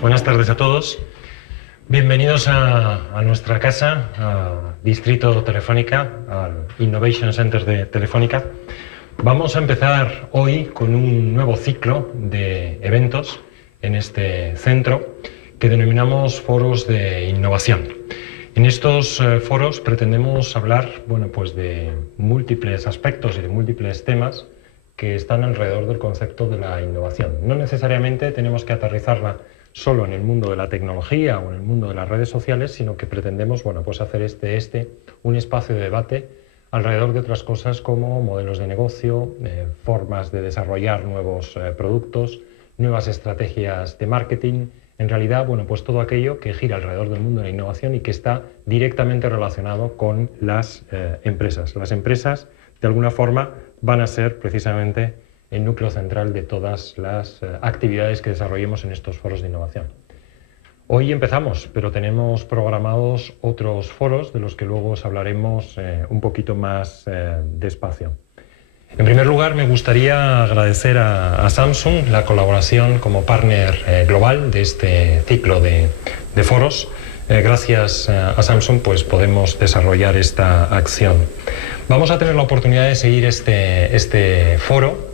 Buenas tardes a todos. Bienvenidos a nuestra casa, a Distrito Telefónica, al Innovation Center de Telefónica. Vamos a empezar hoy con un nuevo ciclo de eventos en este centro que denominamos foros de innovación. En estos foros pretendemos hablar, pues de múltiples aspectos y de múltiples temas que están alrededor del concepto de la innovación. No necesariamente tenemos que aterrizarla solo en el mundo de la tecnología o en el mundo de las redes sociales, sino que pretendemos pues hacer un espacio de debate alrededor de otras cosas como modelos de negocio, formas de desarrollar nuevos productos, nuevas estrategias de marketing, en realidad pues todo aquello que gira alrededor del mundo de la innovación y que está directamente relacionado con las empresas. Las empresas, de alguna forma, van a ser precisamente el núcleo central de todas las actividades que desarrollemos en estos foros de innovación. Hoy empezamos, pero tenemos programados otros foros de los que luego os hablaremos un poquito más despacio. En primer lugar, me gustaría agradecer a Samsung la colaboración como partner global de este ciclo de foros. Gracias a Samsung podemos desarrollar esta acción. Vamos a tener la oportunidad de seguir este foro,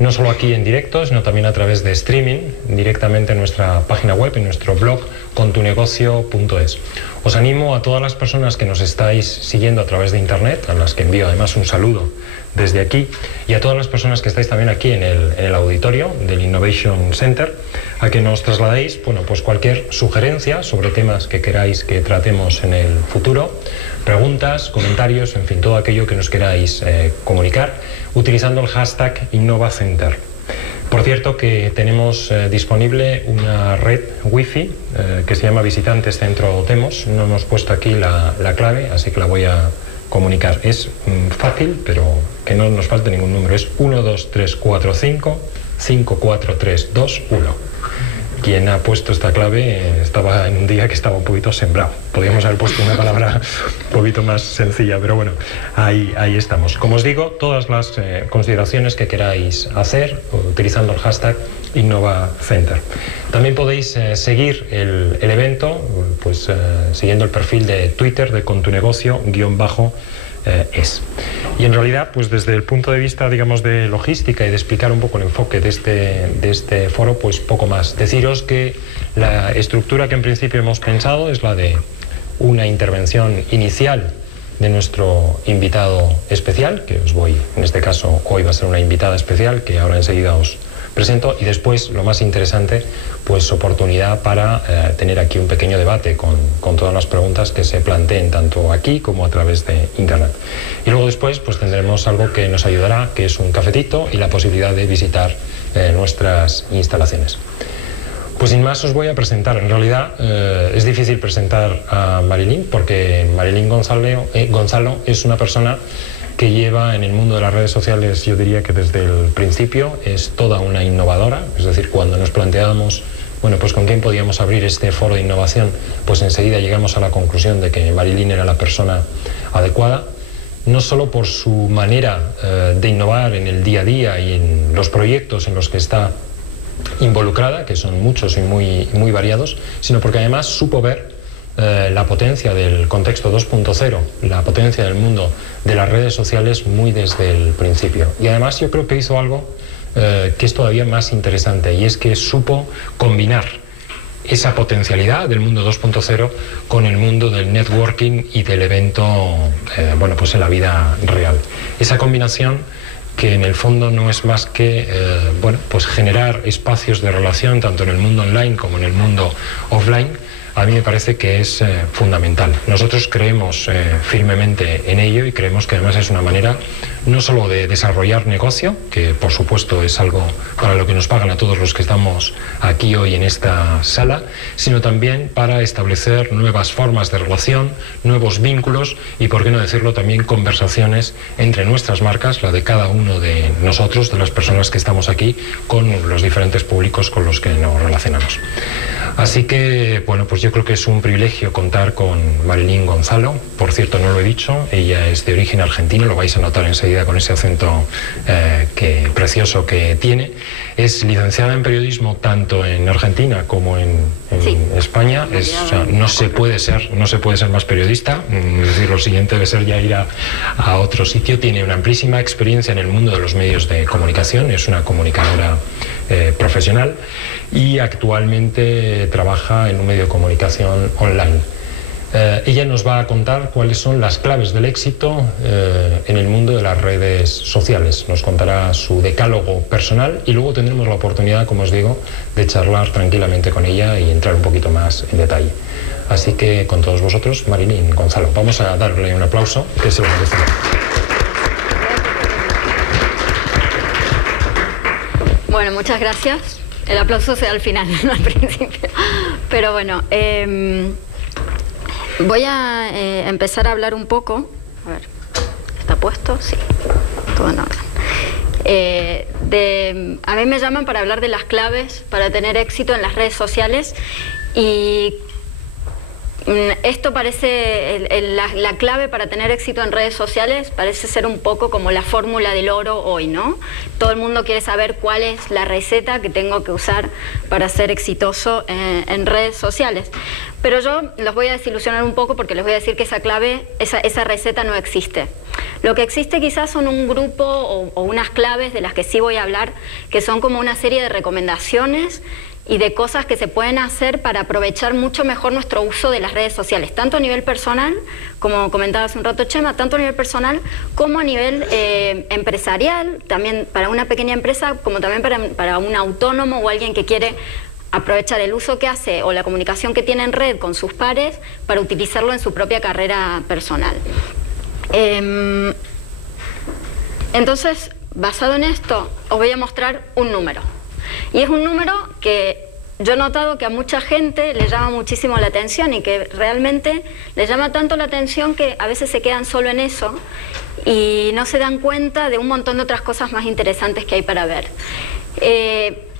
no solo aquí en directo, sino también a través de streaming, directamente en nuestra página web, en nuestro blog, contunegocio.es. Os animo a todas las personas que nos estáis siguiendo a través de Internet, a las que envío además un saludo desde aquí, y a todas las personas que estáis también aquí en el auditorio del Innovation Center, a que nos trasladéis pues cualquier sugerencia sobre temas que queráis que tratemos en el futuro, preguntas, comentarios, en fin, todo aquello que nos queráis comunicar, utilizando el hashtag InnovaCenter. Por cierto que tenemos disponible una red wifi que se llama Visitantes Centro Demos. No hemos puesto aquí la clave, así que la voy a comunicar. Es fácil, pero que no nos falte ningún número. Es 12345 54321. Quien ha puesto esta clave estaba en un día que estaba un poquito sembrado. Podríamos haber puesto una palabra un poquito más sencilla, pero bueno, ahí estamos. Como os digo, todas las consideraciones que queráis hacer utilizando el hashtag InnovaCenter. También podéis seguir el evento siguiendo el perfil de Twitter de contunegocio_es. Y en realidad, desde el punto de vista, digamos, de logística y de explicar un poco el enfoque de este foro, poco más. Deciros que la estructura que en principio hemos pensado es la de una intervención inicial de nuestro invitado especial, que en este caso, hoy va a ser una invitada especial, que ahora enseguida os presento, y después, lo más interesante, oportunidad para tener aquí un pequeño debate con todas las preguntas que se planteen tanto aquí como a través de Internet. Y luego después tendremos algo que nos ayudará, que es un cafetito y la posibilidad de visitar nuestras instalaciones. Sin más os voy a presentar. En realidad es difícil presentar a Marilyn porque Marilyn Gonzalo es una persona que lleva en el mundo de las redes sociales, yo diría que desde el principio, es toda una innovadora. Es decir, cuando nos planteábamos con quién podíamos abrir este foro de innovación, enseguida llegamos a la conclusión de que Marilyn era la persona adecuada, no solo por su manera de innovar en el día a día y en los proyectos en los que está involucrada, que son muchos y muy variados, sino porque además supo ver la potencia del contexto 2.0, la potencia del mundo de las redes sociales muy desde el principio. Y además yo creo que hizo algo que es todavía más interesante, y es que supo combinar esa potencialidad del mundo 2.0 con el mundo del networking y del evento en la vida real. Esa combinación que en el fondo no es más que generar espacios de relación tanto en el mundo online como en el mundo offline, a mí me parece que es fundamental. Nosotros creemos firmemente en ello y creemos que además es una manera no solo de desarrollar negocio, que por supuesto es algo para lo que nos pagan a todos los que estamos aquí hoy en esta sala, sino también para establecer nuevas formas de relación, nuevos vínculos y, por qué no decirlo, también conversaciones entre nuestras marcas, la de cada uno de nosotros, de las personas que estamos aquí, con los diferentes públicos con los que nos relacionamos. Así que, yo creo que es un privilegio contar con Marilyn Gonzalo. Por cierto, no lo he dicho, ella es de origen argentino, lo vais a notar enseguida enseguida con ese acento precioso que tiene. Es licenciada en periodismo tanto en Argentina como en España. No se puede ser más periodista. Es decir, lo siguiente debe ser ya ir a otro sitio. Tiene una amplísima experiencia en el mundo de los medios de comunicación. Es una comunicadora profesional y actualmente trabaja en un medio de comunicación online. Ella nos va a contar cuáles son las claves del éxito en el mundo de las redes sociales. Nos contará su decálogo personal y luego tendremos la oportunidad, como os digo, de charlar tranquilamente con ella y entrar un poquito más en detalle. Así que con todos vosotros, Marilyn Gonzalo, vamos a darle un aplauso que se lo merece. Bueno, muchas gracias. El aplauso se da al final, no al principio. Pero bueno, voy a empezar a hablar un poco. A ver, ¿está puesto? Sí, todo en orden. A mí me llaman para hablar de las claves para tener éxito en las redes sociales y esto parece, la clave para tener éxito en redes sociales parece ser un poco como la fórmula del oro hoy, ¿no? Todo el mundo quiere saber cuál es la receta que tengo que usar para ser exitoso en redes sociales. Pero yo los voy a desilusionar un poco porque les voy a decir que esa clave, esa receta no existe. Lo que existe quizás son un grupo o unas claves de las que sí voy a hablar, que son como una serie de recomendaciones y de cosas que se pueden hacer para aprovechar mucho mejor nuestro uso de las redes sociales, tanto a nivel personal, como comentaba hace un rato Chema, tanto a nivel personal como a nivel empresarial, también para una pequeña empresa, como también para un autónomo o alguien que quiere aprovechar el uso que hace o la comunicación que tiene en red con sus pares para utilizarlo en su propia carrera personal. Entonces, basado en esto, os voy a mostrar un número. Y es un número que yo he notado que a mucha gente le llama muchísimo la atención y que realmente le llama tanto la atención que a veces se quedan solo en eso y no se dan cuenta de un montón de otras cosas más interesantes que hay para ver.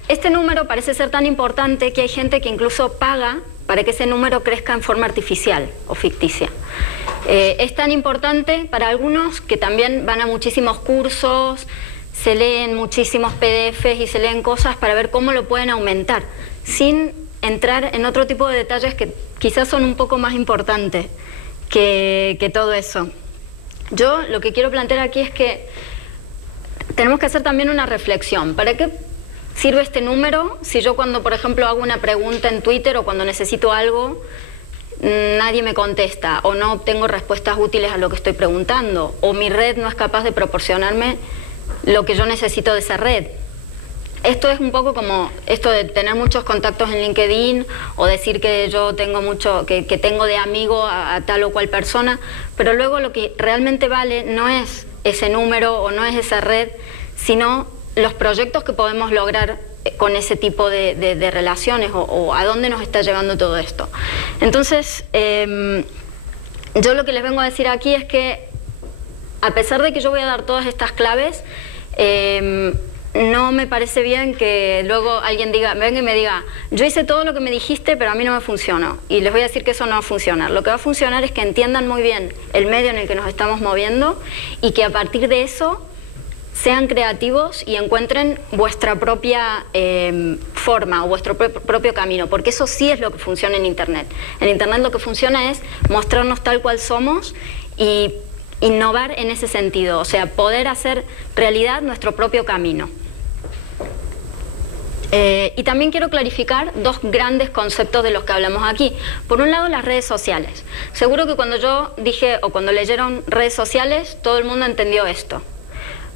Este número parece ser tan importante que hay gente que incluso paga para que ese número crezca en forma artificial o ficticia. Es tan importante para algunos que también van a muchísimos cursos, se leen muchísimos PDFs y se leen cosas para ver cómo lo pueden aumentar, sin entrar en otro tipo de detalles que quizás son un poco más importantes que todo eso. Yo lo que quiero plantear aquí es que tenemos que hacer también una reflexión. ¿Para qué sirve este número si yo cuando, por ejemplo, hago una pregunta en Twitter o cuando necesito algo, nadie me contesta o no obtengo respuestas útiles a lo que estoy preguntando o mi red no es capaz de proporcionarme lo que yo necesito de esa red? Esto es un poco como esto de tener muchos contactos en LinkedIn o decir que yo tengo que tengo de amigo a tal o cual persona, pero luego lo que realmente vale no es ese número o no es esa red, sino los proyectos que podemos lograr con ese tipo de relaciones o a dónde nos está llevando todo esto. Entonces, yo lo que les vengo a decir aquí es que a pesar de que yo voy a dar todas estas claves, no me parece bien que luego alguien venga y me diga, yo hice todo lo que me dijiste, pero a mí no me funcionó. Y les voy a decir que eso no va a funcionar. Lo que va a funcionar es que entiendan muy bien el medio en el que nos estamos moviendo y que a partir de eso sean creativos y encuentren vuestra propia forma o vuestro propio camino, porque eso sí es lo que funciona en Internet. En Internet lo que funciona es mostrarnos tal cual somos y innovar en ese sentido, o sea, poder hacer realidad nuestro propio camino. Y también quiero clarificar dos grandes conceptos de los que hablamos aquí. Por un lado, las redes sociales. Seguro que cuando yo dije o cuando leyeron redes sociales, todo el mundo entendió esto.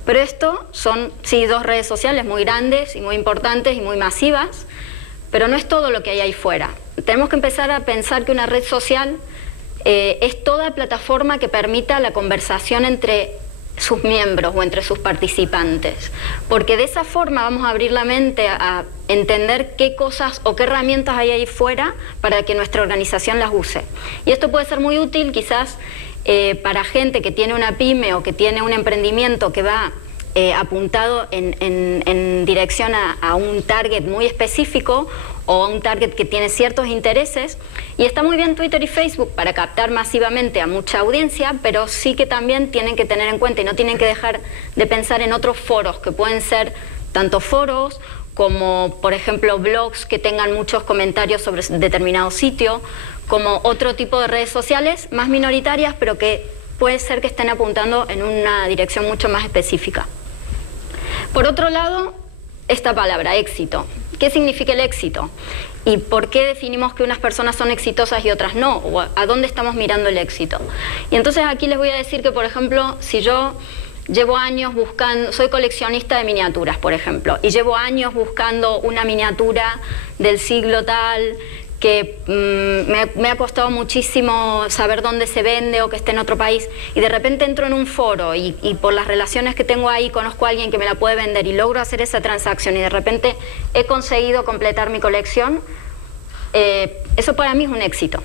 Pero esto son, sí, dos redes sociales muy grandes y muy importantes y muy masivas, pero no es todo lo que hay ahí fuera. Tenemos que empezar a pensar que una red social es toda plataforma que permita la conversación entre sus miembros o entre sus participantes, porque de esa forma vamos a abrir la mente a entender qué cosas o qué herramientas hay ahí fuera para que nuestra organización las use. Y esto puede ser muy útil quizás para gente que tiene una pyme o que tiene un emprendimiento que va apuntado en dirección a un target muy específico, o a un target que tiene ciertos intereses. Y está muy bien Twitter y Facebook para captar masivamente a mucha audiencia, pero sí que también tienen que tener en cuenta y no tienen que dejar de pensar en otros foros, que pueden ser tanto foros como, por ejemplo, blogs que tengan muchos comentarios sobre determinado sitio, como otro tipo de redes sociales más minoritarias, pero que puede ser que estén apuntando en una dirección mucho más específica. Por otro lado, esta palabra, éxito. ¿Qué significa el éxito? ¿Y por qué definimos que unas personas son exitosas y otras no? ¿O a dónde estamos mirando el éxito? Y entonces aquí les voy a decir que, por ejemplo, si yo llevo años buscando, soy coleccionista de miniaturas, por ejemplo, y llevo años buscando una miniatura del siglo tal, que me ha costado muchísimo saber dónde se vende o que esté en otro país, y de repente entro en un foro y por las relaciones que tengo ahí conozco a alguien que me la puede vender y logro hacer esa transacción y de repente he conseguido completar mi colección, eso para mí es un éxito.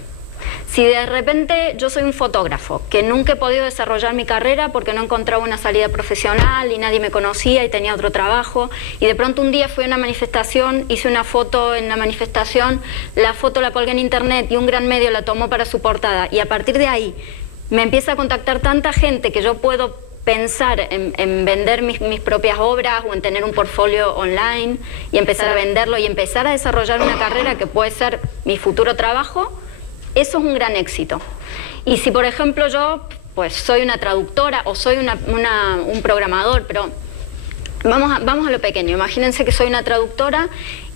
Si de repente yo soy un fotógrafo que nunca he podido desarrollar mi carrera porque no encontraba una salida profesional y nadie me conocía y tenía otro trabajo, y de pronto un día fui a una manifestación, hice una foto en la manifestación, la foto la colgué en internet y un gran medio la tomó para su portada, y a partir de ahí me empieza a contactar tanta gente que yo puedo pensar en vender mis propias obras o en tener un portfolio online y empezar a venderlo y empezar a desarrollar una carrera que puede ser mi futuro trabajo. Eso es un gran éxito. Y si, por ejemplo, yo pues soy una traductora o soy un programador, pero vamos a lo pequeño. Imagínense que soy una traductora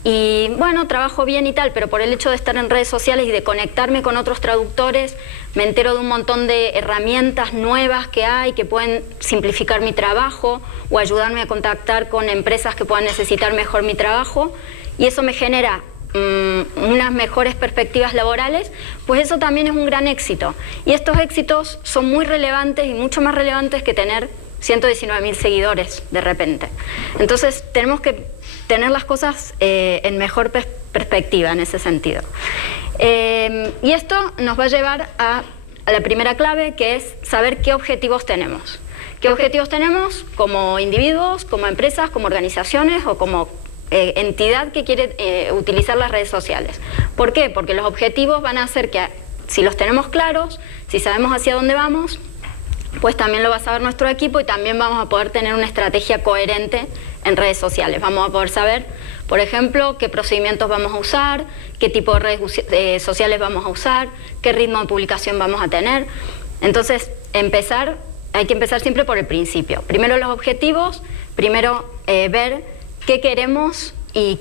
y, bueno, trabajo bien y tal, pero por el hecho de estar en redes sociales y de conectarme con otros traductores, me entero de un montón de herramientas nuevas que hay que pueden simplificar mi trabajo o ayudarme a contactar con empresas que puedan necesitar mejor mi trabajo, y eso me genera unas mejores perspectivas laborales, pues eso también es un gran éxito. Y estos éxitos son muy relevantes y mucho más relevantes que tener 119.000 seguidores de repente. Entonces tenemos que tener las cosas en mejor perspectiva en ese sentido. Y esto nos va a llevar a la primera clave, que es saber qué objetivos tenemos. ¿Qué objetivos tenemos como individuos, como empresas, como organizaciones o como entidad que quiere utilizar las redes sociales? ¿Por qué? Porque los objetivos van a hacer que, si los tenemos claros, si sabemos hacia dónde vamos, pues también lo va a saber nuestro equipo y también vamos a poder tener una estrategia coherente en redes sociales. Vamos a poder saber, por ejemplo, qué procedimientos vamos a usar, qué tipo de redes sociales vamos a usar, qué ritmo de publicación vamos a tener. Entonces, hay que empezar siempre por el principio. Primero los objetivos, primero ver qué queremos y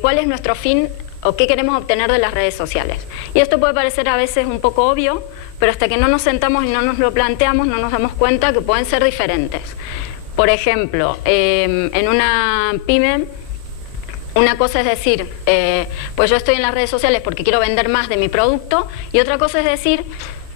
cuál es nuestro fin o qué queremos obtener de las redes sociales. Y esto puede parecer a veces un poco obvio, pero hasta que no nos sentamos y no nos lo planteamos, no nos damos cuenta que pueden ser diferentes. Por ejemplo, en una pyme, una cosa es decir, pues yo estoy en las redes sociales porque quiero vender más de mi producto, y otra cosa es decir,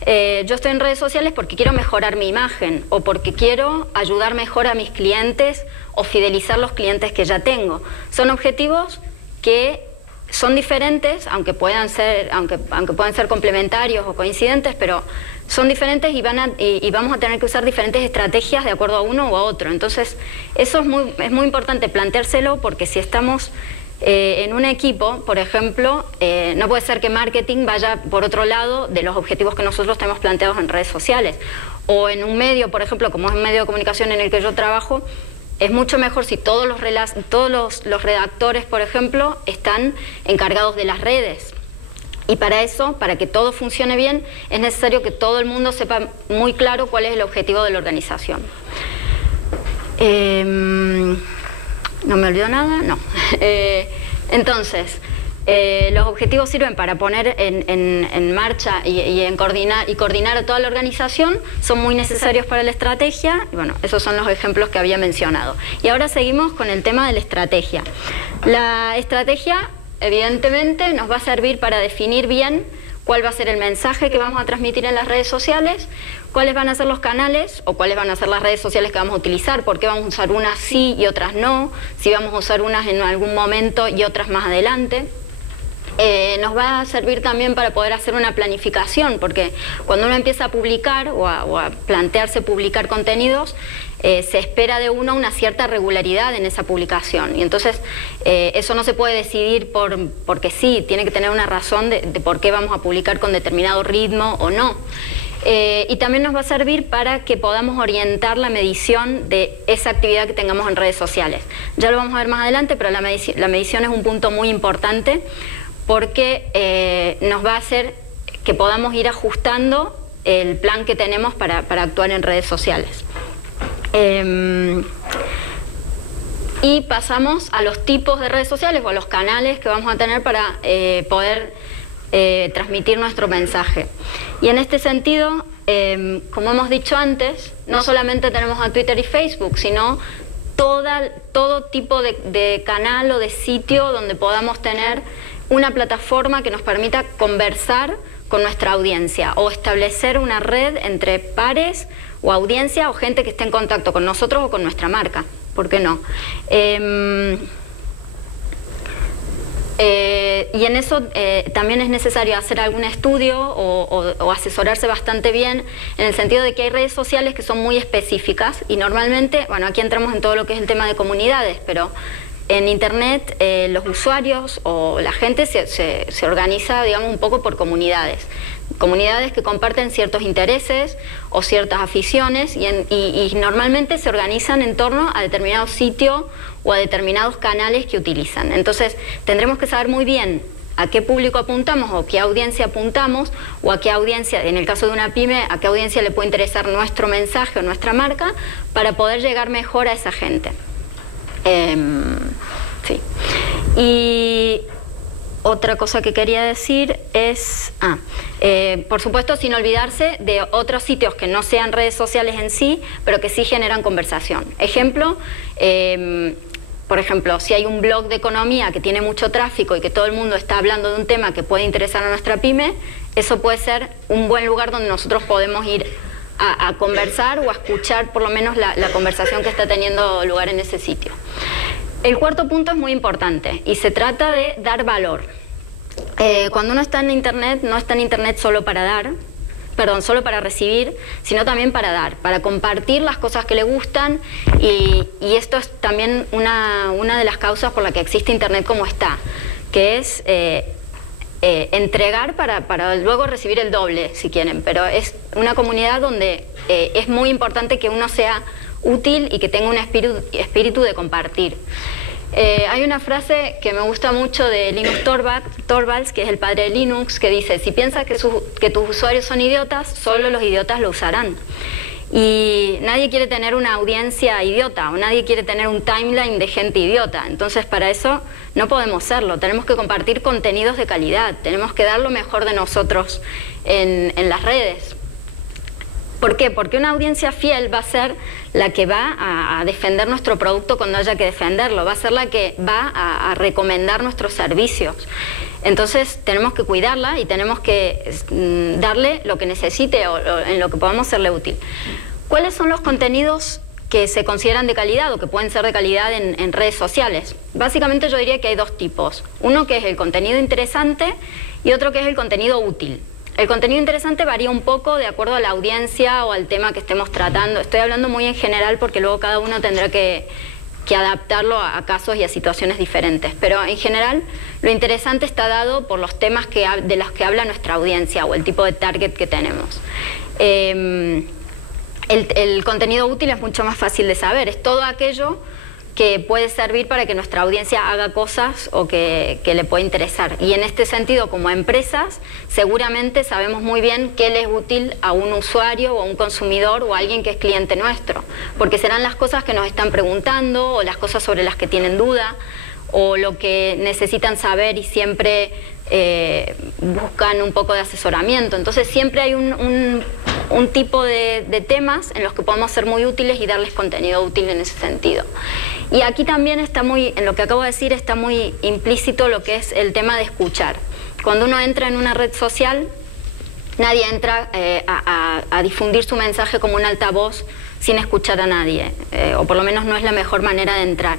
yo estoy en redes sociales porque quiero mejorar mi imagen o porque quiero ayudar mejor a mis clientes o fidelizar los clientes que ya tengo. Son objetivos que son diferentes, aunque puedan ser complementarios o coincidentes, pero son diferentes y vamos a tener que usar diferentes estrategias de acuerdo a uno o a otro. Entonces, eso es muy importante planteárselo, porque si estamos en un equipo, por ejemplo, no puede ser que marketing vaya por otro lado de los objetivos que nosotros tenemos planteados en redes sociales. O en un medio, por ejemplo, como es un medio de comunicación en el que yo trabajo, es mucho mejor si todos los redactores, por ejemplo, están encargados de las redes. Y para eso, para que todo funcione bien, es necesario que todo el mundo sepa muy claro cuál es el objetivo de la organización. ¿No me olvido nada? No. Entonces, los objetivos sirven para poner en marcha y coordinar a toda la organización, son muy necesarios para la estrategia, y bueno, esos son los ejemplos que había mencionado. Y ahora seguimos con el tema de la estrategia. La estrategia, evidentemente, nos va a servir para definir bien cuál va a ser el mensaje que vamos a transmitir en las redes sociales, cuáles van a ser los canales o cuáles van a ser las redes sociales que vamos a utilizar, por qué vamos a usar unas sí y otras no, si vamos a usar unas en algún momento y otras más adelante. Nos va a servir también para poder hacer una planificación, porque cuando uno empieza a publicar o a plantearse publicar contenidos, se espera de uno una cierta regularidad en esa publicación, y entonces eso no se puede decidir porque sí, tiene que tener una razón de por qué vamos a publicar con determinado ritmo o no. Y también nos va a servir para que podamos orientar la medición de esa actividad que tengamos en redes sociales. Ya lo vamos a ver más adelante, pero la medición es un punto muy importante, porque nos va a hacer que podamos ir ajustando el plan que tenemos para actuar en redes sociales. Y pasamos a los tipos de redes sociales o a los canales que vamos a tener para poder transmitir nuestro mensaje. Y en este sentido, como hemos dicho antes, no solamente tenemos a Twitter y Facebook, sino todo tipo de canal o de sitio donde podamos tener una plataforma que nos permita conversar con nuestra audiencia o establecer una red entre pares o audiencia o gente que esté en contacto con nosotros o con nuestra marca. ¿Por qué no? Y en eso también es necesario hacer algún estudio o asesorarse bastante bien, en el sentido de que hay redes sociales que son muy específicas y normalmente, bueno, aquí entramos en todo lo que es el tema de comunidades, pero en Internet los usuarios o la gente se organiza, digamos, un poco por comunidades. Comunidades que comparten ciertos intereses o ciertas aficiones y normalmente se organizan en torno a determinado sitio o a determinados canales que utilizan. Entonces tendremos que saber muy bien a qué público apuntamos o qué audiencia apuntamos, o a qué audiencia, en el caso de una pyme, a qué audiencia le puede interesar nuestro mensaje o nuestra marca, para poder llegar mejor a esa gente. Sí. Y otra cosa que quería decir es, por supuesto, sin olvidarse de otros sitios que no sean redes sociales en sí, pero que sí generan conversación. Ejemplo, por ejemplo, si hay un blog de economía que tiene mucho tráfico y que todo el mundo está hablando de un tema que puede interesar a nuestra pyme, eso puede ser un buen lugar donde nosotros podemos ir a conversar o a escuchar por lo menos la conversación que está teniendo lugar en ese sitio. El cuarto punto es muy importante y se trata de dar valor. Cuando uno está en Internet, no está en Internet solo para dar, solo para recibir, sino también para dar, para compartir las cosas que le gustan, y esto es también una de las causas por la que existe Internet como está, que es entregar para luego recibir el doble, si quieren, pero es una comunidad donde es muy importante que uno sea útil y que tenga un espíritu de compartir. Hay una frase que me gusta mucho de Linus Torvalds, que es el padre de Linux, que dice: si piensas que tus usuarios son idiotas, solo los idiotas lo usarán. Y nadie quiere tener una audiencia idiota, o nadie quiere tener un timeline de gente idiota. Entonces, para eso no podemos serlo. Tenemos que compartir contenidos de calidad, tenemos que dar lo mejor de nosotros en las redes. ¿Por qué? Porque una audiencia fiel va a ser la que va a defender nuestro producto cuando haya que defenderlo, va a ser la que va a recomendar nuestros servicios. Entonces tenemos que cuidarla y tenemos que darle lo que necesite o en lo que podamos serle útil. ¿Cuáles son los contenidos que se consideran de calidad o que pueden ser de calidad en redes sociales? Básicamente yo diría que hay dos tipos. Uno que es el contenido interesante y otro que es el contenido útil. El contenido interesante varía un poco de acuerdo a la audiencia o al tema que estemos tratando. Estoy hablando muy en general porque luego cada uno tendrá que adaptarlo a casos y a situaciones diferentes. Pero en general lo interesante está dado por los temas de los que habla nuestra audiencia o el tipo de target que tenemos. El contenido útil es mucho más fácil de saber. Es todo aquello que puede servir para que nuestra audiencia haga cosas o que le pueda interesar. Y en este sentido, como empresas, seguramente sabemos muy bien qué le es útil a un usuario o a un consumidor o a alguien que es cliente nuestro, porque serán las cosas que nos están preguntando o las cosas sobre las que tienen duda o lo que necesitan saber y siempre buscan un poco de asesoramiento. Entonces siempre hay un tipo de temas en los que podemos ser muy útiles y darles contenido útil en ese sentido. Y aquí también está en lo que acabo de decir, está muy implícito lo que es el tema de escuchar. Cuando uno entra en una red social, nadie entra a difundir su mensaje como un altavoz sin escuchar a nadie, o por lo menos no es la mejor manera de entrar.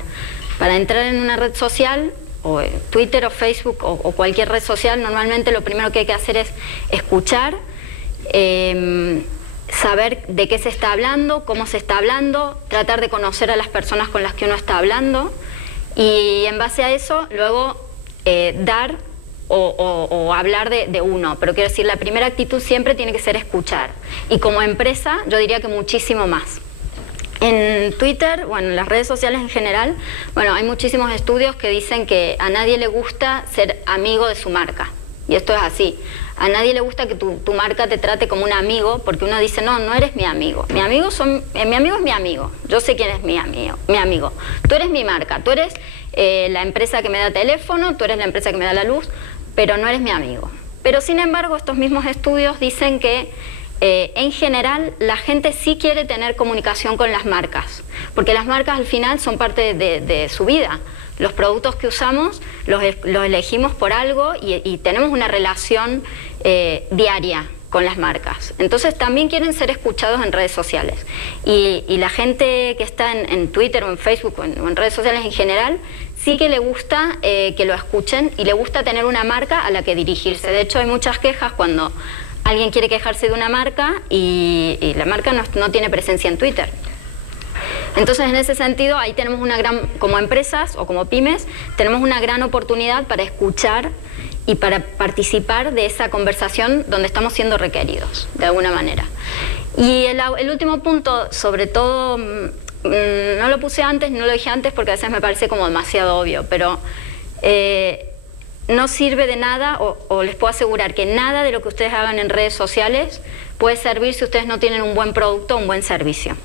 Para entrar en una red social Twitter o Facebook o cualquier red social, normalmente lo primero que hay que hacer es escuchar, saber de qué se está hablando, cómo se está hablando, tratar de conocer a las personas con las que uno está hablando y en base a eso luego dar o hablar de uno. Pero quiero decir, la primera actitud siempre tiene que ser escuchar, y como empresa yo diría que muchísimo más. En Twitter, bueno, en las redes sociales en general, bueno, hay muchísimos estudios que dicen que a nadie le gusta ser amigo de su marca. Y esto es así. A nadie le gusta que tu marca te trate como un amigo, porque uno dice, no, no eres mi amigo. Mi amigo es mi amigo. Yo sé quién es mi amigo. Tú eres mi marca, tú eres la empresa que me da teléfono, tú eres la empresa que me da la luz, pero no eres mi amigo. Pero sin embargo, estos mismos estudios dicen que en general la gente sí quiere tener comunicación con las marcas, porque las marcas al final son parte de su vida. Los productos que usamos los elegimos por algo y tenemos una relación diaria con las marcas. Entonces también quieren ser escuchados en redes sociales. Y la gente que está en Twitter o en Facebook o en redes sociales en general, sí que le gusta que lo escuchen y le gusta tener una marca a la que dirigirse. De hecho, hay muchas quejas cuando alguien quiere quejarse de una marca y la marca no tiene presencia en Twitter. Entonces, en ese sentido, ahí tenemos como empresas o como pymes, tenemos una gran oportunidad para escuchar y para participar de esa conversación donde estamos siendo requeridos, de alguna manera. Y el último punto, sobre todo, no lo puse antes, no lo dije antes porque a veces me parece como demasiado obvio, pero no sirve de nada, o les puedo asegurar que nada de lo que ustedes hagan en redes sociales puede servir si ustedes no tienen un buen producto o un buen servicio.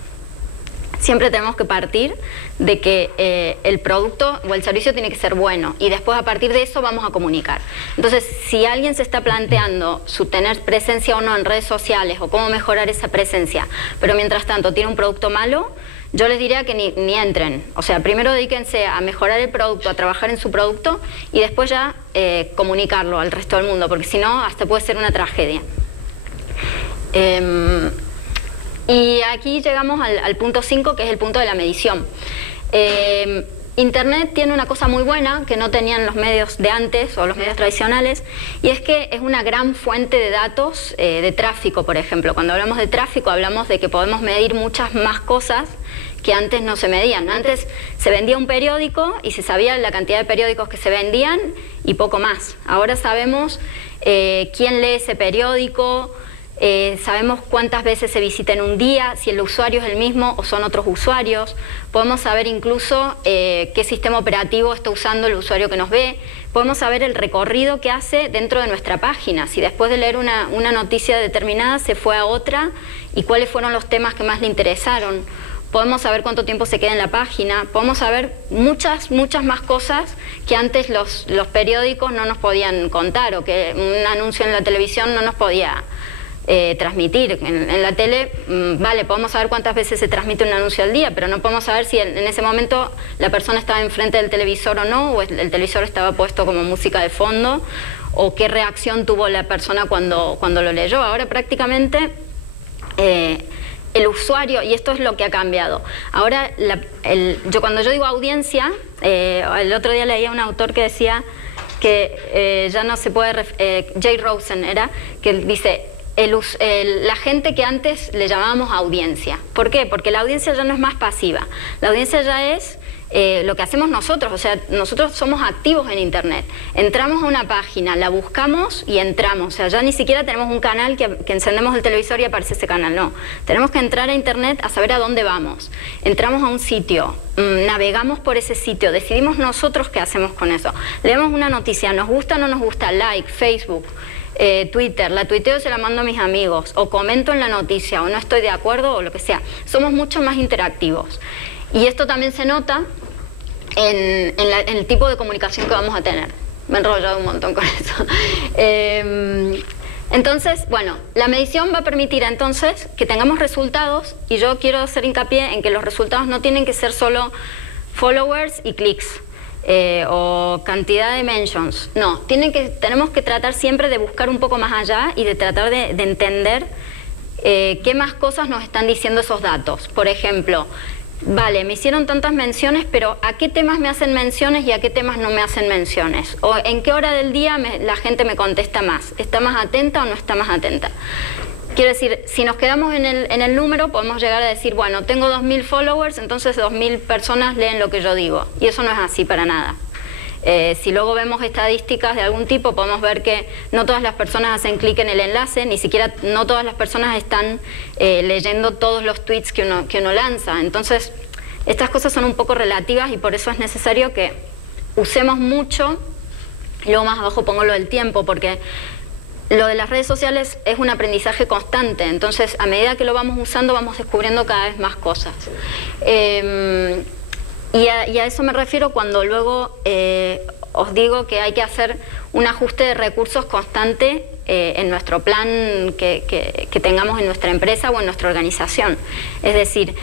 Siempre tenemos que partir de que el producto o el servicio tiene que ser bueno y después a partir de eso vamos a comunicar. Entonces, si alguien se está planteando su tener presencia o no en redes sociales o cómo mejorar esa presencia, pero mientras tanto tiene un producto malo, yo les diría que ni entren. O sea, primero dedíquense a mejorar el producto, a trabajar en su producto y después ya comunicarlo al resto del mundo, porque si no, hasta puede ser una tragedia. Y aquí llegamos al punto 5, que es el punto de la medición. Internet tiene una cosa muy buena que no tenían los medios de antes o los medios tradicionales, y es que es una gran fuente de datos de tráfico, por ejemplo. Cuando hablamos de tráfico hablamos de que podemos medir muchas más cosas que antes no se medían. Antes se vendía un periódico y se sabía la cantidad de periódicos que se vendían y poco más. Ahora sabemos quién lee ese periódico, sabemos cuántas veces se visita en un día, si el usuario es el mismo o son otros usuarios. Podemos saber incluso qué sistema operativo está usando el usuario que nos ve. Podemos saber el recorrido que hace dentro de nuestra página, si después de leer una noticia determinada se fue a otra y cuáles fueron los temas que más le interesaron. Podemos saber cuánto tiempo se queda en la página. Podemos saber muchas más cosas que antes los periódicos no nos podían contar, o que un anuncio en la televisión no nos podía transmitir. En la tele, vale, podemos saber cuántas veces se transmite un anuncio al día, pero no podemos saber si en ese momento la persona estaba enfrente del televisor o no, o el televisor estaba puesto como música de fondo, o qué reacción tuvo la persona cuando lo leyó. Ahora prácticamente el usuario, y esto es lo que ha cambiado. Ahora, cuando yo digo audiencia, el otro día leía un autor que decía que ya no se puede, Jay Rosen era, que dice, la gente que antes le llamábamos audiencia. ¿Por qué? Porque la audiencia ya no es más pasiva. La audiencia ya es lo que hacemos nosotros. O sea, nosotros somos activos en Internet. Entramos a una página, la buscamos y entramos. O sea, ya ni siquiera tenemos un canal que encendemos el televisor y aparece ese canal. No. Tenemos que entrar a Internet a saber a dónde vamos. Entramos a un sitio, navegamos por ese sitio, decidimos nosotros qué hacemos con eso. Leemos una noticia, nos gusta o no nos gusta, like, Facebook, Twitter, la tuiteo y se la mando a mis amigos, o comento en la noticia, o no estoy de acuerdo, o lo que sea. Somos mucho más interactivos. Y esto también se nota en el tipo de comunicación que vamos a tener. Me he enrollado un montón con eso. Entonces, bueno, la medición va a permitir entonces que tengamos resultados, y yo quiero hacer hincapié en que los resultados no tienen que ser solo followers y clics. O cantidad de mentions. No, tenemos que tratar siempre de buscar un poco más allá y de tratar de entender qué más cosas nos están diciendo esos datos. Por ejemplo, vale, me hicieron tantas menciones, pero ¿a qué temas me hacen menciones y a qué temas no me hacen menciones? ¿O en qué hora del día la gente me contesta más? ¿Está más atenta o no está más atenta? Quiero decir, si nos quedamos en el número, podemos llegar a decir, bueno, tengo 2.000 followers, entonces 2.000 personas leen lo que yo digo. Y eso no es así para nada. Si luego vemos estadísticas de algún tipo, podemos ver que no todas las personas hacen clic en el enlace, ni siquiera no todas las personas están leyendo todos los tweets que uno lanza. Entonces, estas cosas son un poco relativas y por eso es necesario que usemos mucho. Y luego más abajo pongo lo del tiempo, porque lo de las redes sociales es un aprendizaje constante. Entonces, a medida que lo vamos usando, vamos descubriendo cada vez más cosas. Y a eso me refiero cuando luego os digo que hay que hacer un ajuste de recursos constante en nuestro plan que tengamos en nuestra empresa o en nuestra organización. Es decir,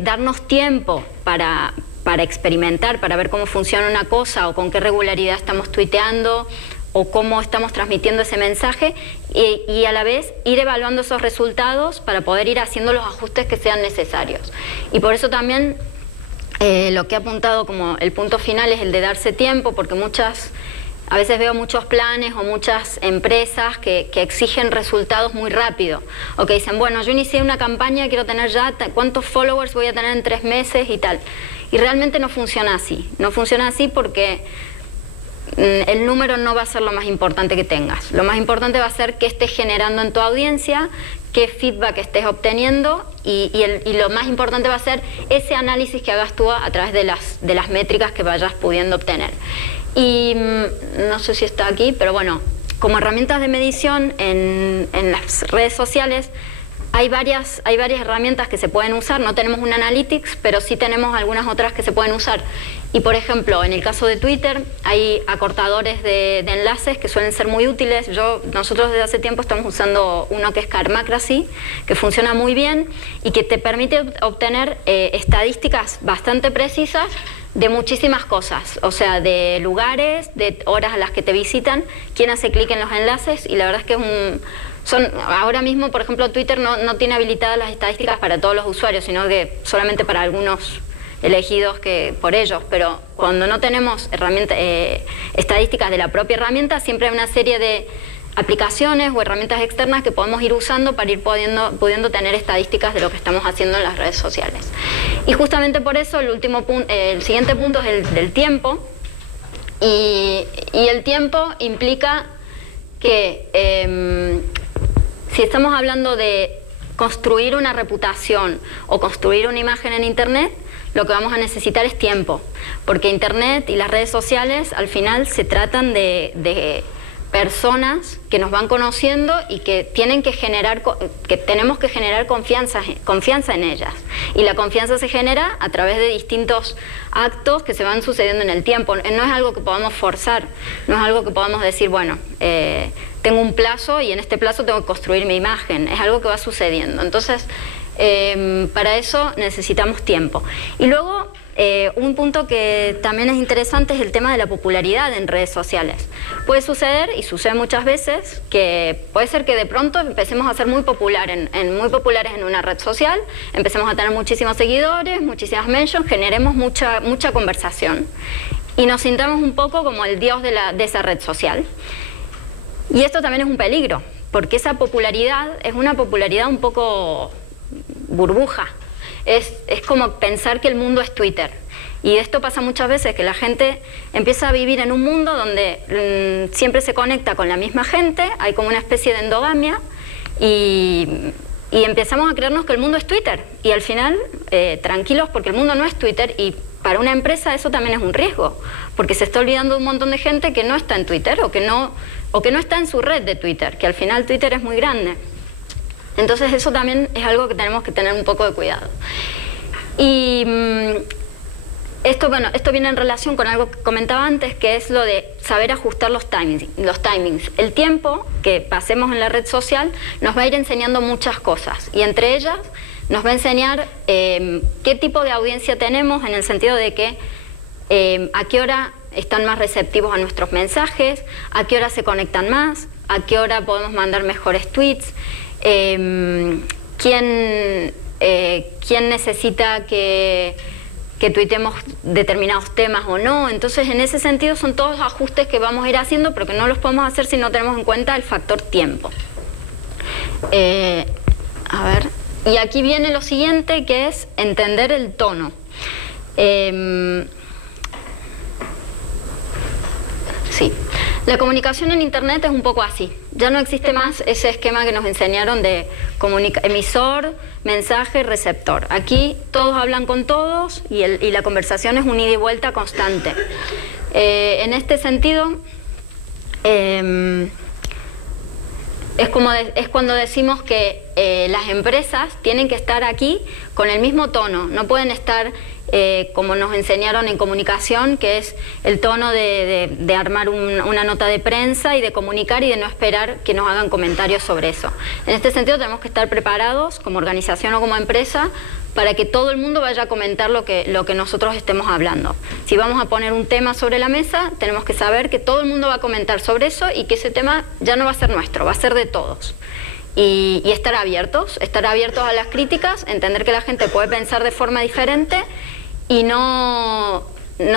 darnos tiempo para experimentar, para ver cómo funciona una cosa o con qué regularidad estamos tuiteando o cómo estamos transmitiendo ese mensaje y a la vez ir evaluando esos resultados para poder ir haciendo los ajustes que sean necesarios. Y por eso también lo que he apuntado como el punto final es el de darse tiempo, porque a veces veo muchos planes o muchas empresas que exigen resultados muy rápido, o que dicen, bueno, yo inicié una campaña, quiero tener ya cuántos followers voy a tener en 3 meses y tal. Y realmente no funciona así. No funciona así porque el número no va a ser lo más importante que tengas. Lo más importante va a ser qué estés generando en tu audiencia, qué feedback estés obteniendo y lo más importante va a ser ese análisis que hagas tú a través de las métricas que vayas pudiendo obtener. Y no sé si está aquí, pero bueno, como herramientas de medición en las redes sociales hay varias herramientas que se pueden usar. No tenemos un Analytics, pero sí tenemos algunas otras que se pueden usar. Y por ejemplo, en el caso de Twitter hay acortadores de enlaces que suelen ser muy útiles. Nosotros desde hace tiempo estamos usando uno que es Karmacracy, que funciona muy bien y que te permite obtener estadísticas bastante precisas de muchísimas cosas, o sea, de lugares, de horas a las que te visitan, quién hace clic en los enlaces, y la verdad es que ahora mismo, por ejemplo, Twitter no tiene habilitadas las estadísticas para todos los usuarios, sino que solamente para algunos elegidos por ellos, pero cuando no tenemos estadísticas de la propia herramienta, siempre hay una serie de aplicaciones o herramientas externas que podemos ir usando para ir pudiendo tener estadísticas de lo que estamos haciendo en las redes sociales. Y justamente por eso el siguiente punto es el del tiempo, y el tiempo implica que si estamos hablando de construir una reputación o construir una imagen en Internet, lo que vamos a necesitar es tiempo, porque Internet y las redes sociales al final se tratan de personas que nos van conociendo y que tenemos que generar confianza en ellas, y la confianza se genera a través de distintos actos que se van sucediendo en el tiempo. No es algo que podamos forzar, no es algo que podamos decir, bueno, tengo un plazo y en este plazo tengo que construir mi imagen. Es algo que va sucediendo. Entonces, para eso necesitamos tiempo. Y luego, un punto que también es interesante es el tema de la popularidad en redes sociales. Puede suceder, y sucede muchas veces, que puede ser que de pronto empecemos a ser muy populares en una red social, empecemos a tener muchísimos seguidores, muchísimas mentions, generemos mucha conversación y nos sintamos un poco como el dios de esa red social. Y esto también es un peligro, porque esa popularidad es una popularidad un poco burbuja. Es como pensar que el mundo es Twitter. Y esto pasa muchas veces, que la gente empieza a vivir en un mundo donde siempre se conecta con la misma gente, hay como una especie de endogamia, y empezamos a creernos que el mundo es Twitter. Y al final, tranquilos, porque el mundo no es Twitter, y para una empresa eso también es un riesgo, porque se está olvidando de un montón de gente que no está en Twitter o que no está en su red de Twitter, que al final Twitter es muy grande. Entonces eso también es algo que tenemos que tener un poco de cuidado. Y esto viene en relación con algo que comentaba antes, que es lo de saber ajustar los timings. El tiempo que pasemos en la red social nos va a ir enseñando muchas cosas, y entre ellas nos va a enseñar qué tipo de audiencia tenemos, en el sentido de que a qué hora están más receptivos a nuestros mensajes, a qué hora se conectan más, a qué hora podemos mandar mejores tweets, quién quién necesita que tuitemos determinados temas o no. Entonces, en ese sentido, son todos ajustes que vamos a ir haciendo, pero que no los podemos hacer si no tenemos en cuenta el factor tiempo. A ver, y aquí viene lo siguiente, que es entender el tono. Sí, la comunicación en Internet es un poco así. Ya no existe más ese esquema que nos enseñaron de emisor, mensaje, receptor. Aquí todos hablan con todos y la conversación es un ida y vuelta constante. En este sentido, es cuando decimos que las empresas tienen que estar aquí con el mismo tono, no pueden estar como nos enseñaron en comunicación, que es el tono de armar una nota de prensa y de comunicar y de no esperar que nos hagan comentarios sobre eso. En este sentido tenemos que estar preparados como organización o como empresa para que todo el mundo vaya a comentar lo que nosotros estemos hablando. Si vamos a poner un tema sobre la mesa, tenemos que saber que todo el mundo va a comentar sobre eso y que ese tema ya no va a ser nuestro, va a ser de todos. Y estar abiertos a las críticas, entender que la gente puede pensar de forma diferente y no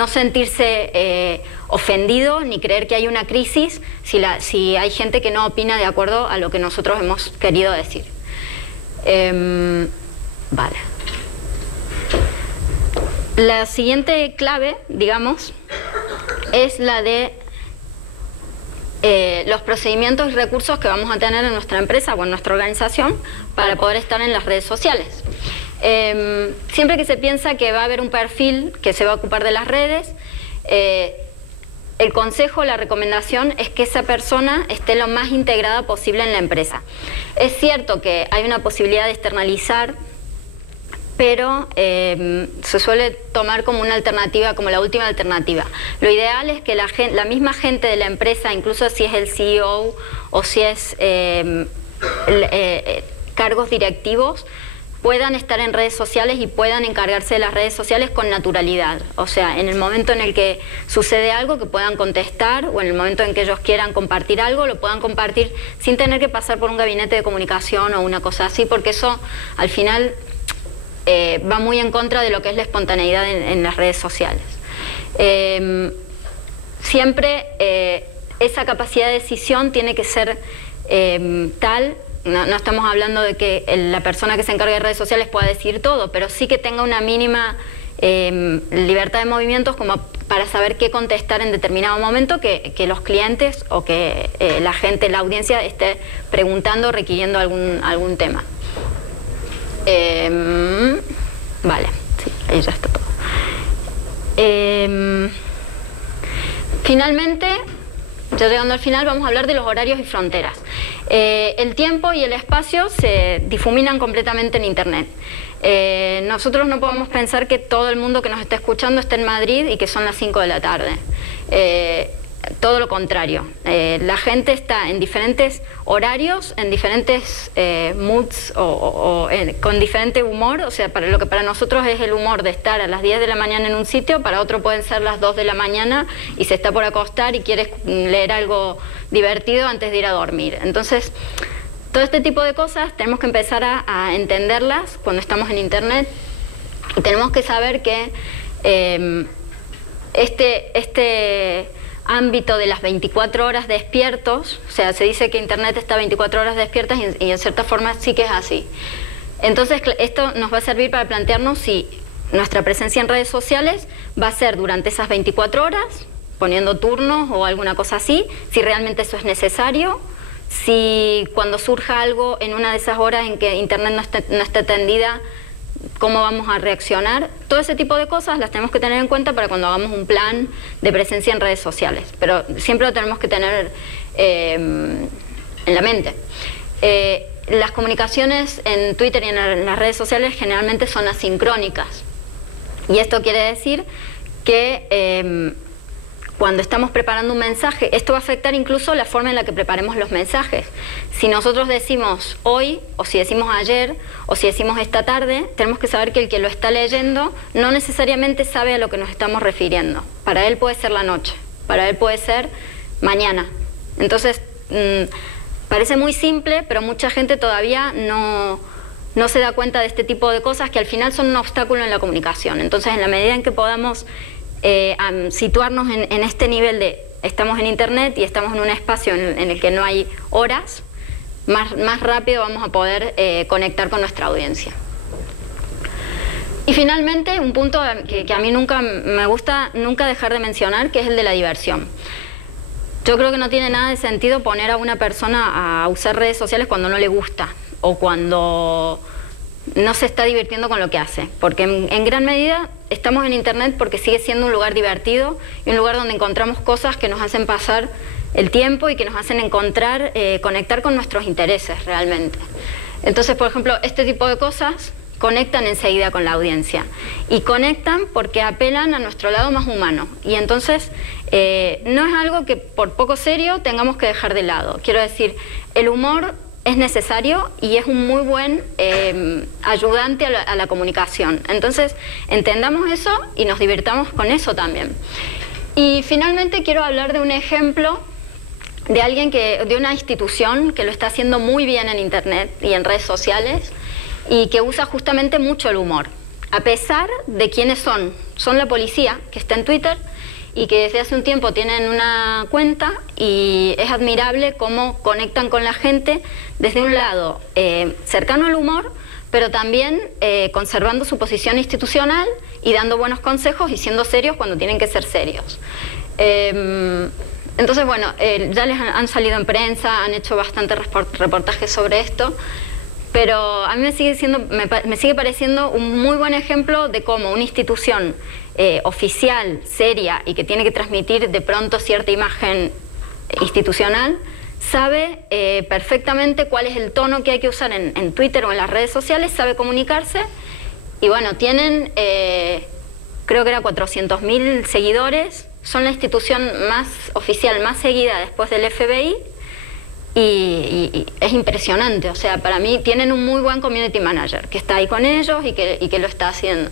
sentirse ofendido ni creer que hay una crisis si hay gente que no opina de acuerdo a lo que nosotros hemos querido decir. Vale. La siguiente clave, digamos, es la de los procedimientos y recursos que vamos a tener en nuestra empresa o en nuestra organización para poder estar en las redes sociales. Siempre que se piensa que va a haber un perfil que se va a ocupar de las redes, el consejo, la recomendación es que esa persona esté lo más integrada posible en la empresa. Es cierto que hay una posibilidad de externalizar, pero se suele tomar como una alternativa, como la última alternativa. Lo ideal es que la misma gente de la empresa, incluso si es el CEO o si es cargos directivos, puedan estar en redes sociales y puedan encargarse de las redes sociales con naturalidad. O sea, en el momento en el que sucede algo, que puedan contestar, o en el momento en que ellos quieran compartir algo, lo puedan compartir sin tener que pasar por un gabinete de comunicación o una cosa así, porque eso al final va muy en contra de lo que es la espontaneidad en las redes sociales. Siempre esa capacidad de decisión tiene que ser tal. No estamos hablando de que la persona que se encargue de redes sociales pueda decidir todo, pero sí que tenga una mínima libertad de movimientos como para saber qué contestar en determinado momento que los clientes o que la gente, la audiencia esté preguntando, requiriendo algún tema. Vale, sí, ahí ya está todo. Finalmente, ya llegando al final, vamos a hablar de los horarios y fronteras. El tiempo y el espacio se difuminan completamente en Internet. Nosotros no podemos pensar que todo el mundo que nos está escuchando está en Madrid y que son las 5 de la tarde. Todo lo contrario. La gente está en diferentes horarios, en diferentes moods con diferente humor. O sea, lo que para nosotros es el humor de estar a las 10 de la mañana en un sitio, para otro pueden ser las 2 de la mañana y se está por acostar y quiere leer algo divertido antes de ir a dormir. Entonces, todo este tipo de cosas tenemos que empezar a entenderlas cuando estamos en Internet, y tenemos que saber que este ámbito de las 24 horas despiertos, o sea, se dice que Internet está 24 horas despiertas y en cierta forma sí que es así. Entonces, esto nos va a servir para plantearnos si nuestra presencia en redes sociales va a ser durante esas 24 horas, poniendo turnos o alguna cosa así, si realmente eso es necesario, si cuando surja algo en una de esas horas en que Internet no esté atendida, cómo vamos a reaccionar. Todo ese tipo de cosas las tenemos que tener en cuenta para cuando hagamos un plan de presencia en redes sociales, pero siempre lo tenemos que tener en la mente. Las comunicaciones en Twitter y en las redes sociales generalmente son asincrónicas, y esto quiere decir que cuando estamos preparando un mensaje, esto va a afectar incluso la forma en la que preparemos los mensajes. Si nosotros decimos hoy, o si decimos ayer, o si decimos esta tarde, tenemos que saber que el que lo está leyendo no necesariamente sabe a lo que nos estamos refiriendo. Para él puede ser la noche, para él puede ser mañana. Entonces, parece muy simple, pero mucha gente todavía no no se da cuenta de este tipo de cosas que al final son un obstáculo en la comunicación. Entonces, en la medida en que podamos situarnos en este nivel de estamos en Internet y estamos en un espacio en el que no hay horas, más rápido vamos a poder conectar con nuestra audiencia. Y finalmente, un punto que a mí me gusta nunca dejar de mencionar, que es el de la diversión. Yo creo que no tiene nada de sentido poner a una persona a usar redes sociales cuando no le gusta o cuando no se está divirtiendo con lo que hace, porque en gran medida estamos en Internet porque sigue siendo un lugar divertido y un lugar donde encontramos cosas que nos hacen pasar el tiempo y que nos hacen conectar con nuestros intereses realmente. Entonces, por ejemplo, este tipo de cosas conectan enseguida con la audiencia y conectan porque apelan a nuestro lado más humano, y entonces no es algo que por poco serio tengamos que dejar de lado. Quiero decir, el humor es necesario y es un muy buen ayudante a la comunicación. Entonces, entendamos eso y nos divirtamos con eso también. Y finalmente quiero hablar de un ejemplo de una institución que lo está haciendo muy bien en Internet y en redes sociales y que usa justamente mucho el humor, a pesar de quiénes son. Son la policía, que está en Twitter y que desde hace un tiempo tienen una cuenta, y es admirable cómo conectan con la gente desde un lado cercano al humor, pero también conservando su posición institucional y dando buenos consejos y siendo serios cuando tienen que ser serios. Entonces, bueno, ya les han salido en prensa, han hecho bastantes reportajes sobre esto, pero a mí me sigue pareciendo un muy buen ejemplo de cómo una institución oficial, seria y que tiene que transmitir de pronto cierta imagen institucional, sabe perfectamente cuál es el tono que hay que usar en Twitter o en las redes sociales, sabe comunicarse, y bueno, tienen, creo que era 400.000 seguidores, son la institución más oficial, más seguida después del FBI, y es impresionante. O sea, para mí tienen un muy buen community manager que está ahí con ellos y que lo está haciendo.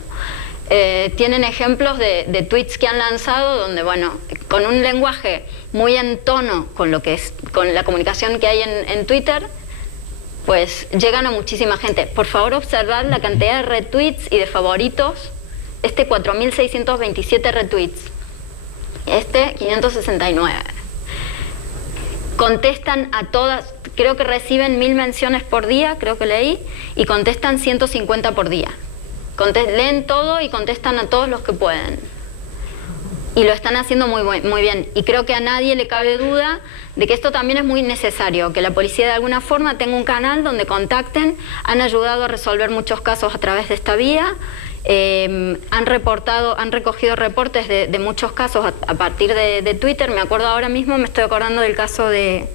Tienen ejemplos de tweets que han lanzado donde, bueno, con un lenguaje muy en tono con la comunicación que hay en Twitter, pues llegan a muchísima gente. Por favor, observad la cantidad de retweets y de favoritos. 4.627 retweets. 569. Contestan a todas, creo que reciben 1000 menciones por día, creo que leí, y contestan 150 por día. Leen todo y contestan a todos los que pueden. Y lo están haciendo muy bien. Y creo que a nadie le cabe duda de que esto también es muy necesario, que la policía de alguna forma tenga un canal donde contacten. Han ayudado a resolver muchos casos a través de esta vía. Han recogido reportes de muchos casos a partir de Twitter. Me acuerdo ahora mismo, me estoy acordando del caso de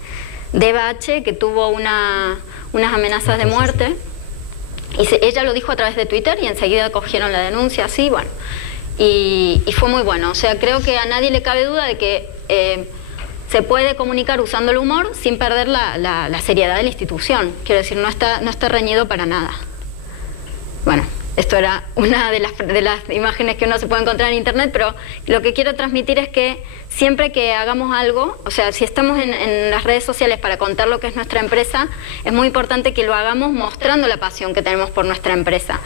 Eva H., que tuvo unas amenazas de muerte, y ella lo dijo a través de Twitter y enseguida cogieron la denuncia, así, bueno, y fue muy bueno. O sea, creo que a nadie le cabe duda de que se puede comunicar usando el humor sin perder la seriedad de la institución. Quiero decir, no está reñido para nada. Bueno, esto era una de las imágenes que uno se puede encontrar en Internet, pero lo que quiero transmitir es que siempre que hagamos algo, o sea, si estamos en las redes sociales para contar lo que es nuestra empresa, es muy importante que lo hagamos mostrando la pasión que tenemos por nuestra empresa,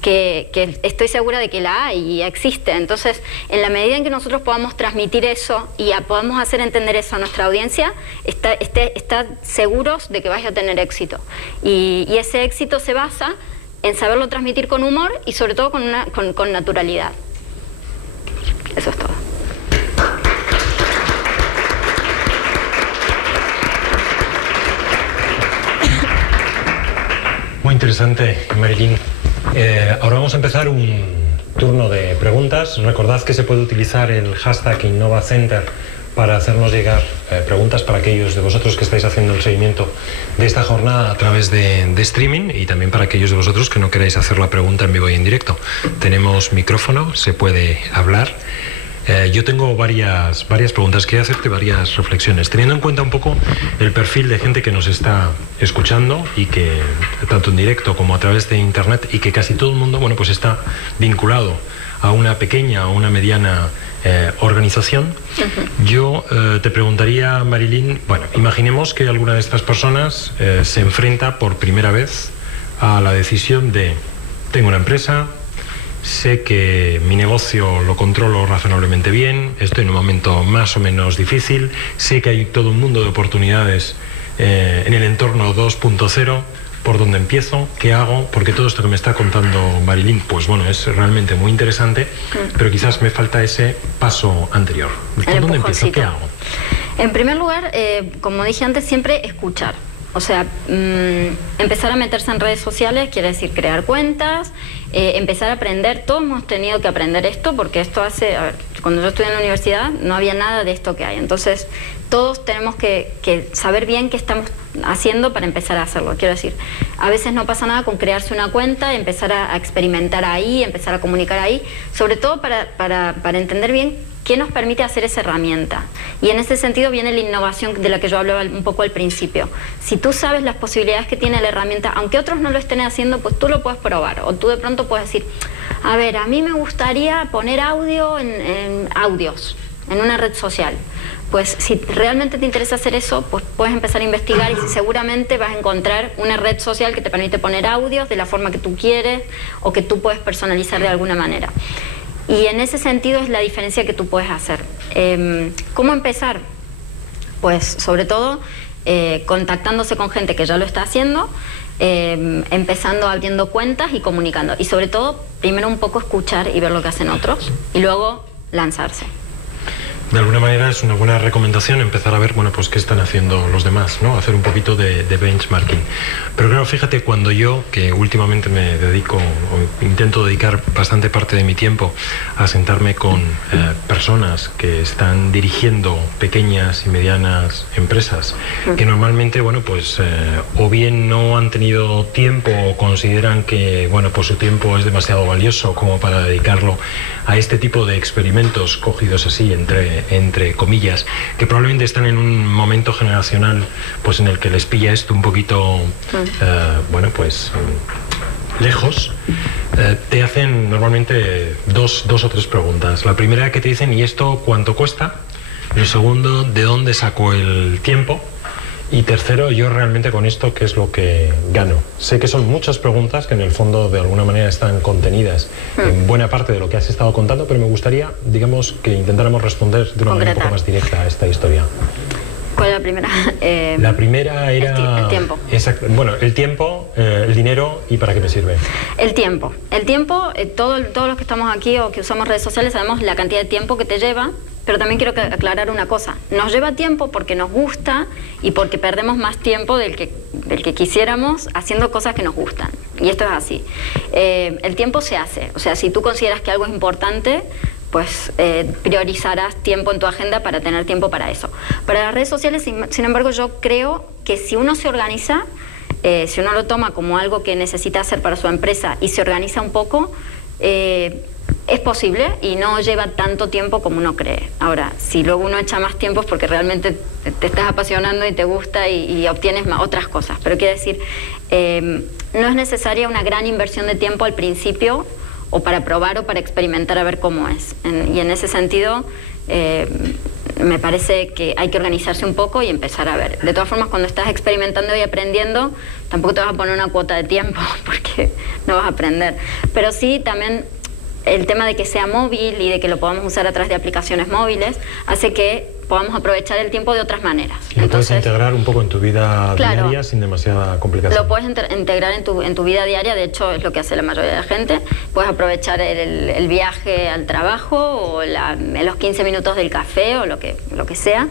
que estoy segura de que la hay y existe. Entonces, en la medida en que nosotros podamos transmitir eso y podamos hacer entender eso a nuestra audiencia, está seguros de que vaya a tener éxito. Y ese éxito se basa en saberlo transmitir con humor y sobre todo con naturalidad. Eso es todo. Muy interesante, Marilyn. Ahora vamos a empezar un turno de preguntas. Recordad que se puede utilizar el hashtag InnovaCenter para hacernos llegar preguntas para aquellos de vosotros que estáis haciendo el seguimiento de esta jornada a través de streaming, y también para aquellos de vosotros que no queráis hacer la pregunta en vivo y en directo. Tenemos micrófono, se puede hablar. Yo tengo varias preguntas, quiero hacerte varias reflexiones, teniendo en cuenta un poco el perfil de gente que nos está escuchando y que, tanto en directo como a través de Internet, y que casi todo el mundo, bueno, pues está vinculado a una pequeña o una mediana organización. Yo te preguntaría, Marilyn, bueno, imaginemos que alguna de estas personas se enfrenta por primera vez a la decisión de: tengo una empresa, sé que mi negocio lo controlo razonablemente bien, estoy en un momento más o menos difícil, sé que hay todo un mundo de oportunidades en el entorno 2.0, ¿por dónde empiezo? ¿Qué hago? Porque todo esto que me está contando Marilyn, pues bueno, es realmente muy interesante, pero quizás me falta ese paso anterior. ¿Por dónde empiezo? ¿Qué hago? En primer lugar, como dije antes, siempre escuchar. O sea, empezar a meterse en redes sociales quiere decir crear cuentas, empezar a aprender. Todos hemos tenido que aprender esto, porque esto hace... A ver, cuando yo estudié en la universidad no había nada de esto que hay. Entonces, todos tenemos que saber bien qué estamos haciendo para empezar a hacerlo. Quiero decir, a veces no pasa nada con crearse una cuenta, empezar a experimentar ahí, empezar a comunicar ahí, sobre todo para entender bien qué nos permite hacer esa herramienta. Y en ese sentido viene la innovación de la que yo hablaba un poco al principio. Si tú sabes las posibilidades que tiene la herramienta, aunque otros no lo estén haciendo, pues tú lo puedes probar. O tú de pronto puedes decir, a ver, a mí me gustaría poner audio en audios, en una red social. Pues si realmente te interesa hacer eso, pues puedes empezar a investigar y seguramente vas a encontrar una red social que te permite poner audios de la forma que tú quieres o que tú puedes personalizar de alguna manera. Y en ese sentido es la diferencia que tú puedes hacer. ¿Cómo empezar? Pues sobre todo contactándose con gente que ya lo está haciendo, empezando abriendo cuentas y comunicando. Y sobre todo, primero un poco escuchar y ver lo que hacen otros y luego lanzarse. De alguna manera es una buena recomendación empezar a ver, bueno, pues qué están haciendo los demás, ¿no? Hacer un poquito de benchmarking. Pero claro, fíjate, cuando yo, que últimamente me dedico, o intento dedicar bastante parte de mi tiempo a sentarme con personas que están dirigiendo pequeñas y medianas empresas, que normalmente, bueno, pues o bien no han tenido tiempo o consideran que, bueno, pues su tiempo es demasiado valioso como para dedicarlo a este tipo de experimentos cogidos así entre comillas, que probablemente están en un momento generacional pues en el que les pilla esto un poquito bueno, pues lejos, te hacen normalmente dos o tres preguntas. La primera que te dicen: ¿y esto cuánto cuesta? El segundo: ¿de dónde saco el tiempo? Y tercero: yo realmente con esto, ¿qué es lo que gano? Sé que son muchas preguntas que en el fondo de alguna manera están contenidas en buena parte de lo que has estado contando, pero me gustaría, digamos, que intentáramos responder de una manera un poco más directa a esta historia. ¿Cuál es la primera? La primera era... El tiempo. Exacto. Bueno, el tiempo, el dinero y para qué me sirve. El tiempo. El tiempo, todos los que estamos aquí o que usamos redes sociales sabemos la cantidad de tiempo que te lleva. Pero también quiero aclarar una cosa. Nos lleva tiempo porque nos gusta y porque perdemos más tiempo del que quisiéramos haciendo cosas que nos gustan. Y esto es así. El tiempo se hace. O sea, si tú consideras que algo es importante, pues priorizarás tiempo en tu agenda para tener tiempo para eso. Para las redes sociales, sin embargo, yo creo que si uno se organiza, si uno lo toma como algo que necesita hacer para su empresa y se organiza un poco, es posible y no lleva tanto tiempo como uno cree. Ahora, si luego uno echa más tiempo es porque realmente te estás apasionando y te gusta y obtienes otras cosas. Pero quiero decir, no es necesaria una gran inversión de tiempo al principio o para probar o para experimentar a ver cómo es. Y en ese sentido, me parece que hay que organizarse un poco y empezar a ver. De todas formas, cuando estás experimentando y aprendiendo, tampoco te vas a poner una cuota de tiempo porque no vas a aprender. Pero sí, también el tema de que sea móvil y de que lo podamos usar a través de aplicaciones móviles hace que podamos aprovechar el tiempo de otras maneras. Y lo puedes integrar un poco en tu vida diaria sin demasiada complicación. Lo puedes integrar en tu vida diaria, de hecho es lo que hace la mayoría de la gente. Puedes aprovechar el viaje al trabajo o los 15 minutos del café o lo que sea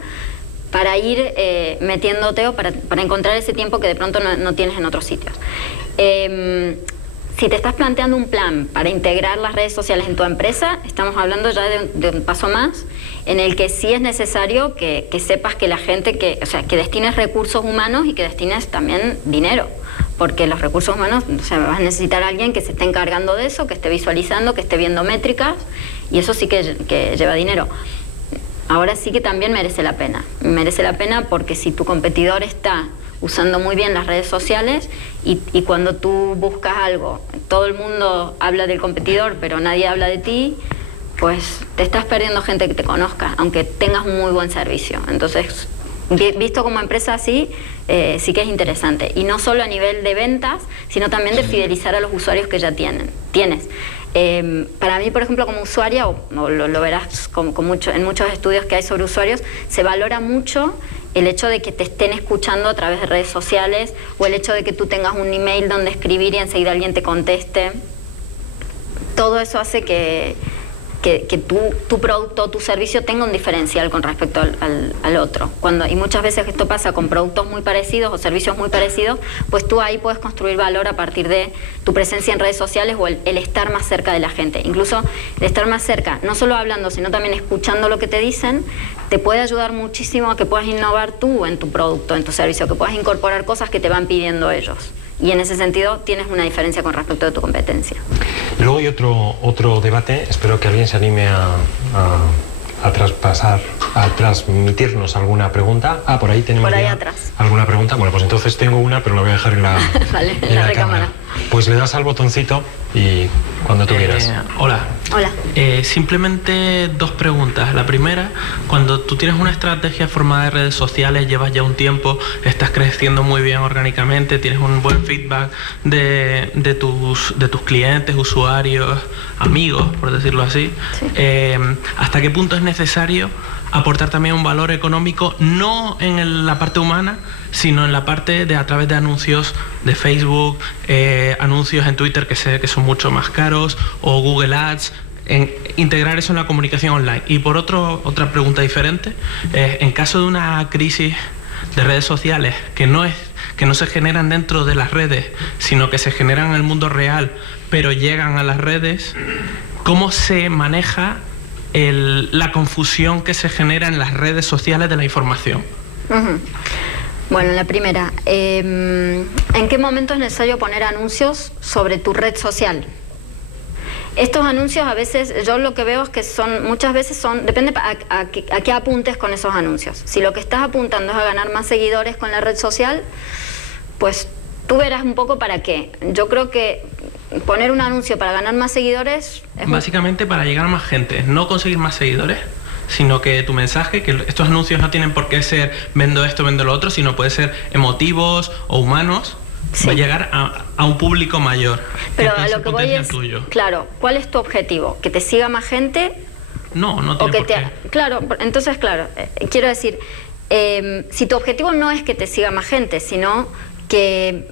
para ir metiéndote o para encontrar ese tiempo que de pronto no tienes en otros sitios. Si te estás planteando un plan para integrar las redes sociales en tu empresa, estamos hablando ya de un paso más, en el que sí es necesario que sepas que la gente, que destines recursos humanos y que destines también dinero. Porque los recursos humanos, o sea, vas a necesitar a alguien que se esté encargando de eso, que esté visualizando, que esté viendo métricas, y eso sí que lleva dinero. Ahora sí que también merece la pena. Merece la pena porque si tu competidor está usando muy bien las redes sociales y cuando tú buscas algo, todo el mundo habla del competidor, pero nadie habla de ti, pues te estás perdiendo gente que te conozca, aunque tengas un muy buen servicio. Entonces, visto como empresa así, sí que es interesante. Y no solo a nivel de ventas, sino también de fidelizar a los usuarios que ya tienes. Para mí, por ejemplo, como usuaria, o lo verás en muchos estudios que hay sobre usuarios, se valora mucho el hecho de que te estén escuchando a través de redes sociales, o el hecho de que tú tengas un email donde escribir y enseguida alguien te conteste. Todo eso hace que tu producto o tu servicio tenga un diferencial con respecto al otro. Y muchas veces esto pasa con productos muy parecidos o servicios muy parecidos, pues tú ahí puedes construir valor a partir de tu presencia en redes sociales o el estar más cerca de la gente. Incluso el estar más cerca, no solo hablando, sino también escuchando lo que te dicen, te puede ayudar muchísimo a que puedas innovar tú en tu producto, en tu servicio, que puedas incorporar cosas que te van pidiendo ellos. Y en ese sentido tienes una diferencia con respecto de tu competencia. Luego hay otro debate, espero que alguien se anime a transmitirnos alguna pregunta. Por ahí tenemos por ahí atrás alguna pregunta. Bueno, pues entonces tengo una, pero la voy a dejar en la, vale, en la recámara. Pues le das al botoncito y cuando tú quieras. Hola. Hola. Simplemente dos preguntas. La primera, cuando tú tienes una estrategia formada de redes sociales, llevas ya un tiempo, estás creciendo muy bien orgánicamente, tienes un buen feedback de tus clientes, usuarios, amigos, por decirlo así. Sí. ¿Hasta qué punto es necesario aportar también un valor económico, no en la parte humana, sino en la parte de a través de anuncios de Facebook, anuncios en Twitter que sé que son mucho más caros, o Google Ads, integrar eso en la comunicación online? Y por otra pregunta diferente, en caso de una crisis de redes sociales que no se generan dentro de las redes, sino que se generan en el mundo real, pero llegan a las redes, ¿cómo se maneja la confusión que se genera en las redes sociales de la información? Bueno, la primera, ¿en qué momento es necesario poner anuncios sobre tu red social? Estos anuncios a veces, yo lo que veo es que muchas veces depende a qué apuntes con esos anuncios. Si lo que estás apuntando es a ganar más seguidores con la red social, pues tú verás un poco para qué. Yo creo que poner un anuncio para ganar más seguidores es básicamente para llegar a más gente, no conseguir más seguidores, sino que tu mensaje, que estos anuncios no tienen por qué ser vendo esto, vendo lo otro, sino puede ser emotivos o humanos. Sí. Va a llegar a un público mayor. Pero a lo que voy es, claro, ¿cuál es tu objetivo? ¿Que te siga más gente? No tiene por qué. Claro, entonces, claro, quiero decir, si tu objetivo no es que te siga más gente, sino que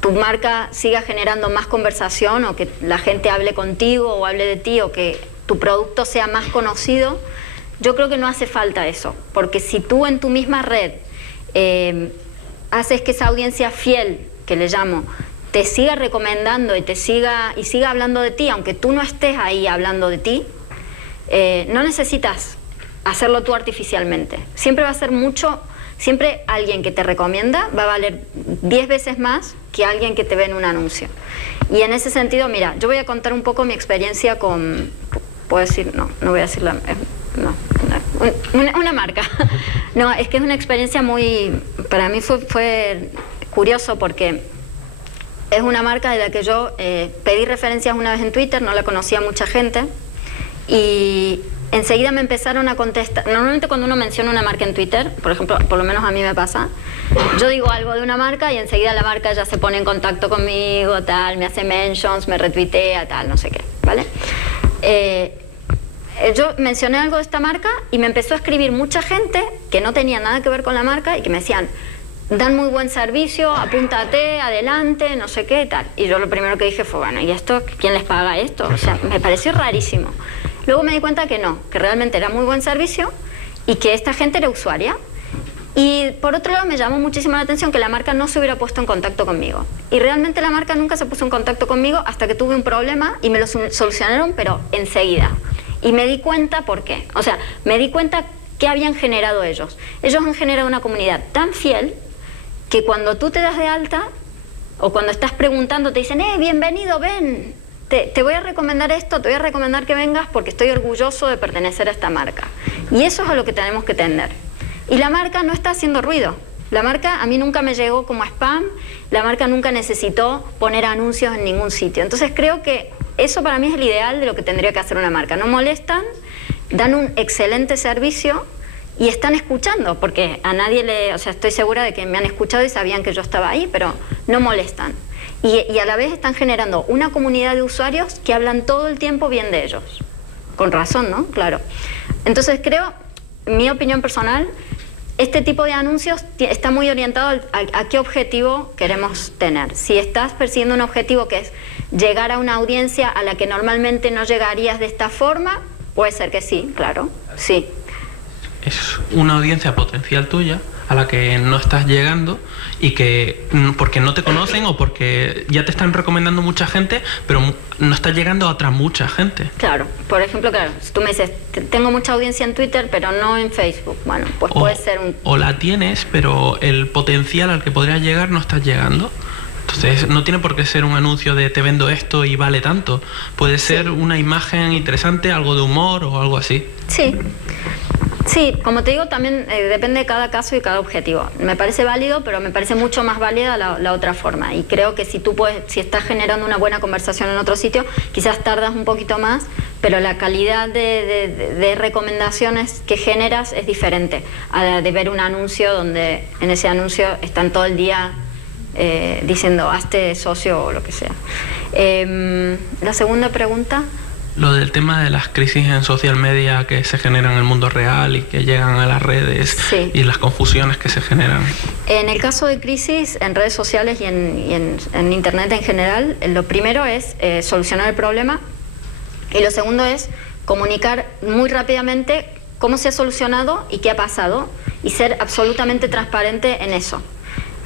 tu marca siga generando más conversación, o que la gente hable contigo o hable de ti, o que tu producto sea más conocido, yo creo que no hace falta eso. Porque si tú en tu misma red haces que esa audiencia fiel, que le llamo, te siga recomendando y siga hablando de ti, aunque tú no estés ahí hablando de ti, no necesitas hacerlo tú artificialmente. Siempre va a ser siempre alguien que te recomienda va a valer 10 veces más que alguien que te ve en un anuncio. Y en ese sentido, mira, yo voy a contar un poco mi experiencia con... ¿Puedo decir? No voy a decir una marca. No, es que es una experiencia para mí fue curioso, porque es una marca de la que yo pedí referencias una vez en Twitter, no la conocía mucha gente, y enseguida me empezaron a contestar. Normalmente cuando uno menciona una marca en Twitter, por ejemplo, por lo menos a mí me pasa, yo digo algo de una marca y enseguida la marca ya se pone en contacto conmigo, tal, me hace mentions, me retuitea, tal, no sé qué, ¿vale? Yo mencioné algo de esta marca y me empezó a escribir mucha gente que no tenía nada que ver con la marca y que me decían, dan muy buen servicio, apúntate, adelante, no sé qué, tal. Y yo lo primero que dije fue, bueno, ¿y esto? ¿Quién les paga esto? O sea, me pareció rarísimo. Luego me di cuenta que no, que realmente era muy buen servicio y que esta gente era usuaria. Y por otro lado me llamó muchísimo la atención que la marca no se hubiera puesto en contacto conmigo. Y realmente la marca nunca se puso en contacto conmigo hasta que tuve un problema y me lo solucionaron, pero enseguida. Y me di cuenta por qué. O sea, me di cuenta qué habían generado ellos. Ellos han generado una comunidad tan fiel que cuando tú te das de alta o cuando estás preguntando te dicen, bienvenido, ven, te voy a recomendar esto, te voy a recomendar que vengas porque estoy orgulloso de pertenecer a esta marca. Y eso es a lo que tenemos que tender. Y la marca no está haciendo ruido. La marca a mí nunca me llegó como spam, la marca nunca necesitó poner anuncios en ningún sitio. Entonces creo que eso para mí es el ideal de lo que tendría que hacer una marca. No molestan, dan un excelente servicio y están escuchando, porque a nadie le... O sea, estoy segura de que me han escuchado y sabían que yo estaba ahí, pero no molestan. Y a la vez están generando una comunidad de usuarios que hablan todo el tiempo bien de ellos. Con razón, ¿no? Claro. Entonces creo, mi opinión personal, este tipo de anuncios está muy orientado a qué objetivo queremos tener. Si estás persiguiendo un objetivo que es llegar a una audiencia a la que normalmente no llegarías de esta forma, puede ser que sí, claro, sí. Es una audiencia potencial tuya a la que no estás llegando y que porque no te conocen o porque ya te están recomendando mucha gente, pero no estás llegando a otra mucha gente. Claro, por ejemplo, claro, si tú me dices, tengo mucha audiencia en Twitter, pero no en Facebook, bueno, pues puede ser un... O la tienes, pero el potencial al que podrías llegar no estás llegando. Entonces, no tiene por qué ser un anuncio de te vendo esto y vale tanto. Puede ser una imagen interesante, algo de humor o algo así. Sí. Sí, como te digo, también depende de cada caso y cada objetivo. Me parece válido, pero me parece mucho más válida la otra forma. Y creo que si si estás generando una buena conversación en otro sitio, quizás tardas un poquito más, pero la calidad de recomendaciones que generas es diferente a la de ver un anuncio donde en ese anuncio están todo el día diciendo hazte socio o lo que sea. La segunda pregunta... Lo del tema de las crisis en social media que se generan en el mundo real y que llegan a las redes, sí, y las confusiones que se generan. En el caso de crisis en redes sociales y en Internet en general, lo primero es solucionar el problema y lo segundo es comunicar muy rápidamente cómo se ha solucionado y qué ha pasado y ser absolutamente transparente en eso.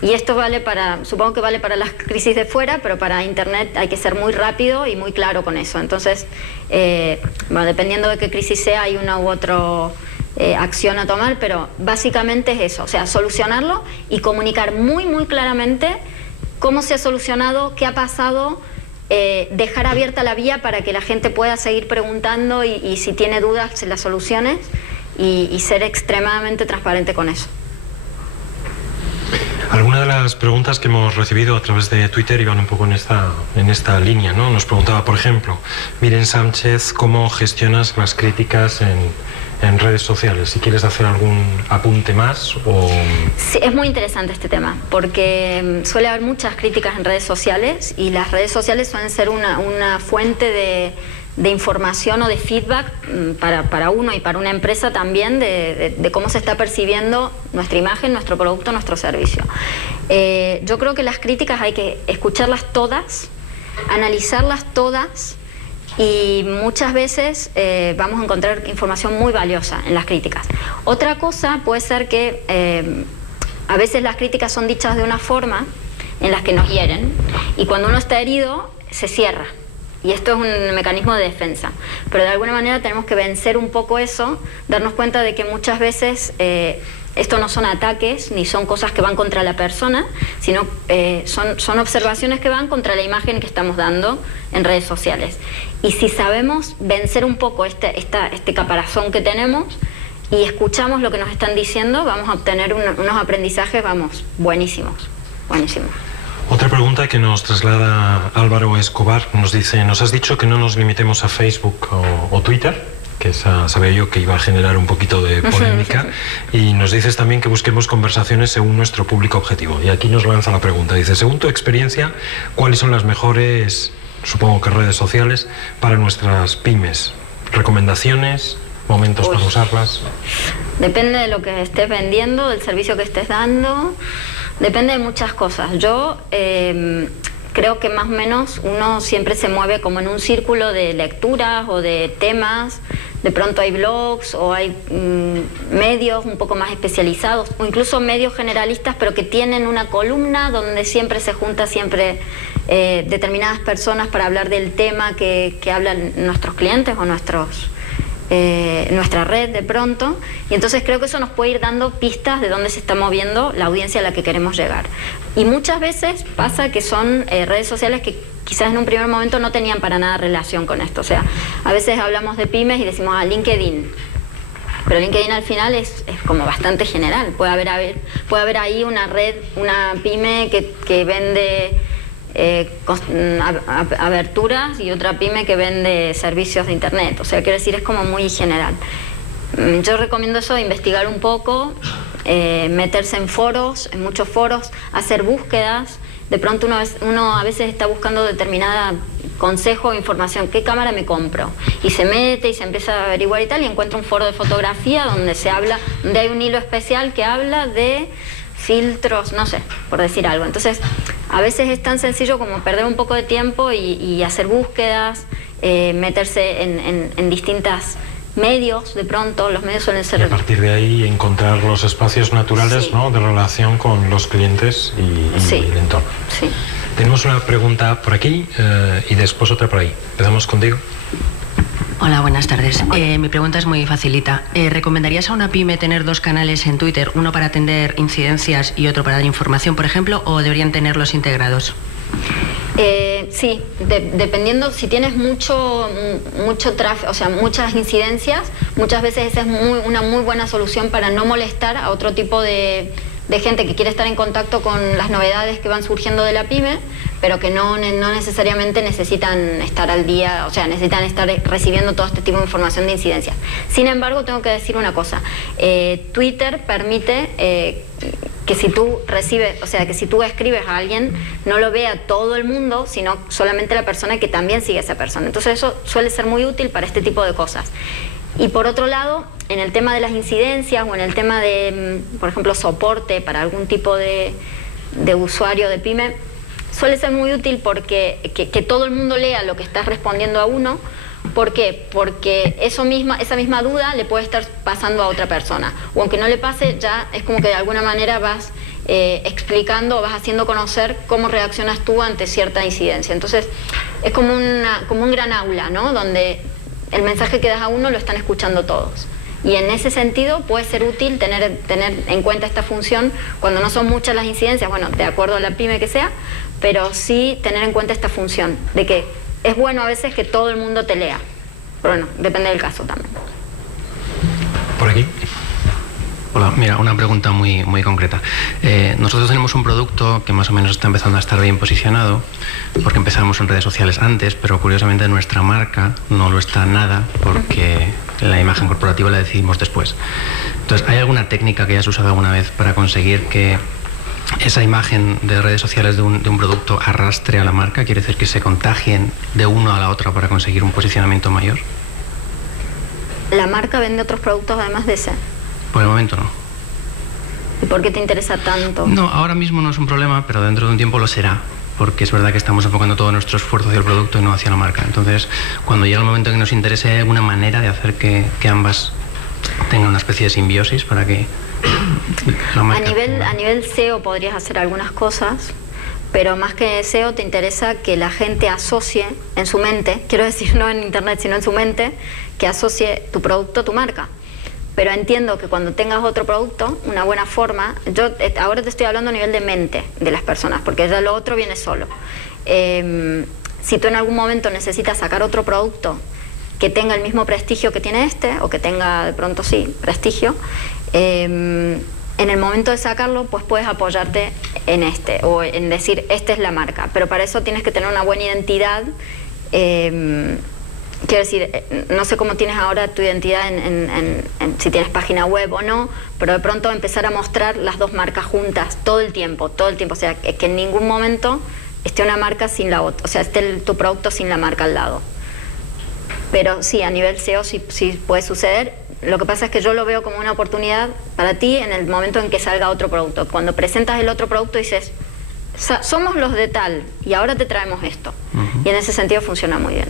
Y esto vale supongo que vale para las crisis de fuera, pero para Internet hay que ser muy rápido y muy claro con eso. Entonces, bueno, dependiendo de qué crisis sea, hay una u otra acción a tomar, pero básicamente es eso, o sea, solucionarlo y comunicar muy, muy claramente cómo se ha solucionado, qué ha pasado, dejar abierta la vía para que la gente pueda seguir preguntando y si tiene dudas, se las soluciones y ser extremadamente transparente con eso. Algunas de las preguntas que hemos recibido a través de Twitter iban un poco en esta línea, ¿no? Nos preguntaba, por ejemplo, Miren Sánchez, ¿cómo gestionas las críticas en redes sociales? Si quieres hacer algún apunte más o... Sí, es muy interesante este tema, porque suele haber muchas críticas en redes sociales y las redes sociales suelen ser una fuente de información o de feedback para uno y para una empresa también de cómo se está percibiendo nuestra imagen, nuestro producto, nuestro servicio. Yo creo que las críticas hay que escucharlas todas, analizarlas todas y muchas veces vamos a encontrar información muy valiosa en las críticas. Otra cosa puede ser que a veces las críticas son dichas de una forma en las que nos hieren y cuando uno está herido se cierra. Y esto es un mecanismo de defensa. Pero de alguna manera tenemos que vencer un poco eso, darnos cuenta de que muchas veces esto no son ataques, ni son cosas que van contra la persona, sino son observaciones que van contra la imagen que estamos dando en redes sociales. Y si sabemos vencer un poco este caparazón que tenemos y escuchamos lo que nos están diciendo, vamos a obtener unos aprendizajes, buenísimos, buenísimos. Otra pregunta que nos traslada Álvaro Escobar nos dice, nos has dicho que no nos limitemos a Facebook o Twitter, que esa sabía yo que iba a generar un poquito de polémica, y nos dices también que busquemos conversaciones según nuestro público objetivo. Y aquí nos lanza la pregunta, dice, según tu experiencia, ¿cuáles son las mejores, supongo que redes sociales, para nuestras pymes? ¿Recomendaciones? ¿Momentos para usarlas? Depende de lo que estés vendiendo, del servicio que estés dando. Depende de muchas cosas. Yo creo que más o menos uno siempre se mueve como en un círculo de lecturas o de temas. De pronto hay blogs o hay medios un poco más especializados o incluso medios generalistas, pero que tienen una columna donde siempre se junta determinadas personas para hablar del tema que hablan nuestros clientes o nuestra red de pronto, y entonces creo que eso nos puede ir dando pistas de dónde se está moviendo la audiencia a la que queremos llegar. Y muchas veces pasa que son redes sociales que quizás en un primer momento no tenían para nada relación con esto. O sea, a veces hablamos de pymes y decimos LinkedIn, pero LinkedIn al final es como bastante general. Puede haber ahí una red, una pyme que vende aberturas y otra pyme que vende servicios de internet. O sea, quiero decir, es como muy general. Yo recomiendo eso, investigar un poco, meterse en foros, en muchos foros, hacer búsquedas. De pronto uno a veces está buscando determinada consejo o información, ¿qué cámara me compro? Y se mete y se empieza a averiguar y tal, y encuentra un foro de fotografía donde donde hay un hilo especial que habla de filtros, no sé, por decir algo. Entonces, a veces es tan sencillo como perder un poco de tiempo y hacer búsquedas, meterse en distintas medios. De pronto los medios suelen ser... Y a partir de ahí encontrar los espacios naturales, sí, ¿no?, de relación con los clientes y sí, el entorno. Sí. Tenemos una pregunta por aquí y después otra por ahí. Empezamos contigo. Hola, buenas tardes. Mi pregunta es muy facilita. ¿Recomendarías a una pyme tener 2 canales en Twitter, uno para atender incidencias y otro para dar información, por ejemplo, o deberían tenerlos integrados? Sí, dependiendo, si tienes mucho tráfico, o sea, muchas incidencias, muchas veces esa es una muy buena solución para no molestar a otro tipo de gente que quiere estar en contacto con las novedades que van surgiendo de la pyme, pero que no necesariamente necesitan estar al día, o sea, necesitan estar recibiendo todo este tipo de información de incidencias. Sin embargo, tengo que decir una cosa, Twitter permite que si tú recibes, o sea, que si tú escribes a alguien, no lo vea todo el mundo, sino solamente la persona que también sigue a esa persona. Entonces eso suele ser muy útil para este tipo de cosas. Y por otro lado, en el tema de las incidencias o en el tema de, por ejemplo, soporte para algún tipo de usuario de pyme, suele ser muy útil porque que todo el mundo lea lo que estás respondiendo a uno. ¿Por qué? Porque esa misma duda le puede estar pasando a otra persona. O aunque no le pase, ya es como que de alguna manera vas explicando, vas haciendo conocer cómo reaccionas tú ante cierta incidencia. Entonces, es como un gran aula, ¿no?, donde el mensaje que das a uno lo están escuchando todos. Y en ese sentido puede ser útil tener en cuenta esta función cuando no son muchas las incidencias, bueno, de acuerdo a la pyme que sea, pero sí tener en cuenta esta función de que es bueno a veces que todo el mundo te lea. Pero bueno, depende del caso también. Por aquí. Hola, mira, una pregunta muy concreta. Nosotros tenemos un producto que más o menos está empezando a estar bien posicionado, porque empezamos en redes sociales antes, pero curiosamente nuestra marca no lo está nada, porque la imagen corporativa la decidimos después. Entonces, ¿hay alguna técnica que hayas usado alguna vez para conseguir que esa imagen de redes sociales de un producto arrastre a la marca? Quiere decir que se contagien de uno a la otra para conseguir un posicionamiento mayor. ¿La marca vende otros productos además de ese? Por el momento no. ¿Y por qué te interesa tanto? No, ahora mismo no es un problema, pero dentro de un tiempo lo será, porque es verdad que estamos enfocando todo nuestro esfuerzo hacia el producto y no hacia la marca. Entonces, cuando llega el momento que nos interese, ¿hay alguna manera de hacer que ambas tengan una especie de simbiosis para que la marca... A nivel SEO podrías hacer algunas cosas, pero más que SEO te interesa que la gente asocie en su mente, quiero decir no en internet sino en su mente, que asocie tu producto a tu marca. Pero entiendo que cuando tengas otro producto, una buena forma, yo ahora te estoy hablando a nivel de mente de las personas, porque ya lo otro viene solo. Si tú en algún momento necesitas sacar otro producto que tenga el mismo prestigio que tiene este, o que tenga de pronto sí, prestigio, en el momento de sacarlo, pues puedes apoyarte en este, o en decir, esta es la marca. Pero para eso tienes que tener una buena identidad. Quiero decir, no sé cómo tienes ahora tu identidad si tienes página web o no, pero de pronto empezar a mostrar las dos marcas juntas todo el tiempo, o sea, que en ningún momento esté una marca sin la otra, o sea, esté tu producto sin la marca al lado. Pero sí, a nivel SEO sí puede suceder. Lo que pasa es que yo lo veo como una oportunidad para ti en el momento en que salga otro producto. Cuando presentas el otro producto dices, somos los de tal y ahora te traemos esto. Y en ese sentido funciona muy bien.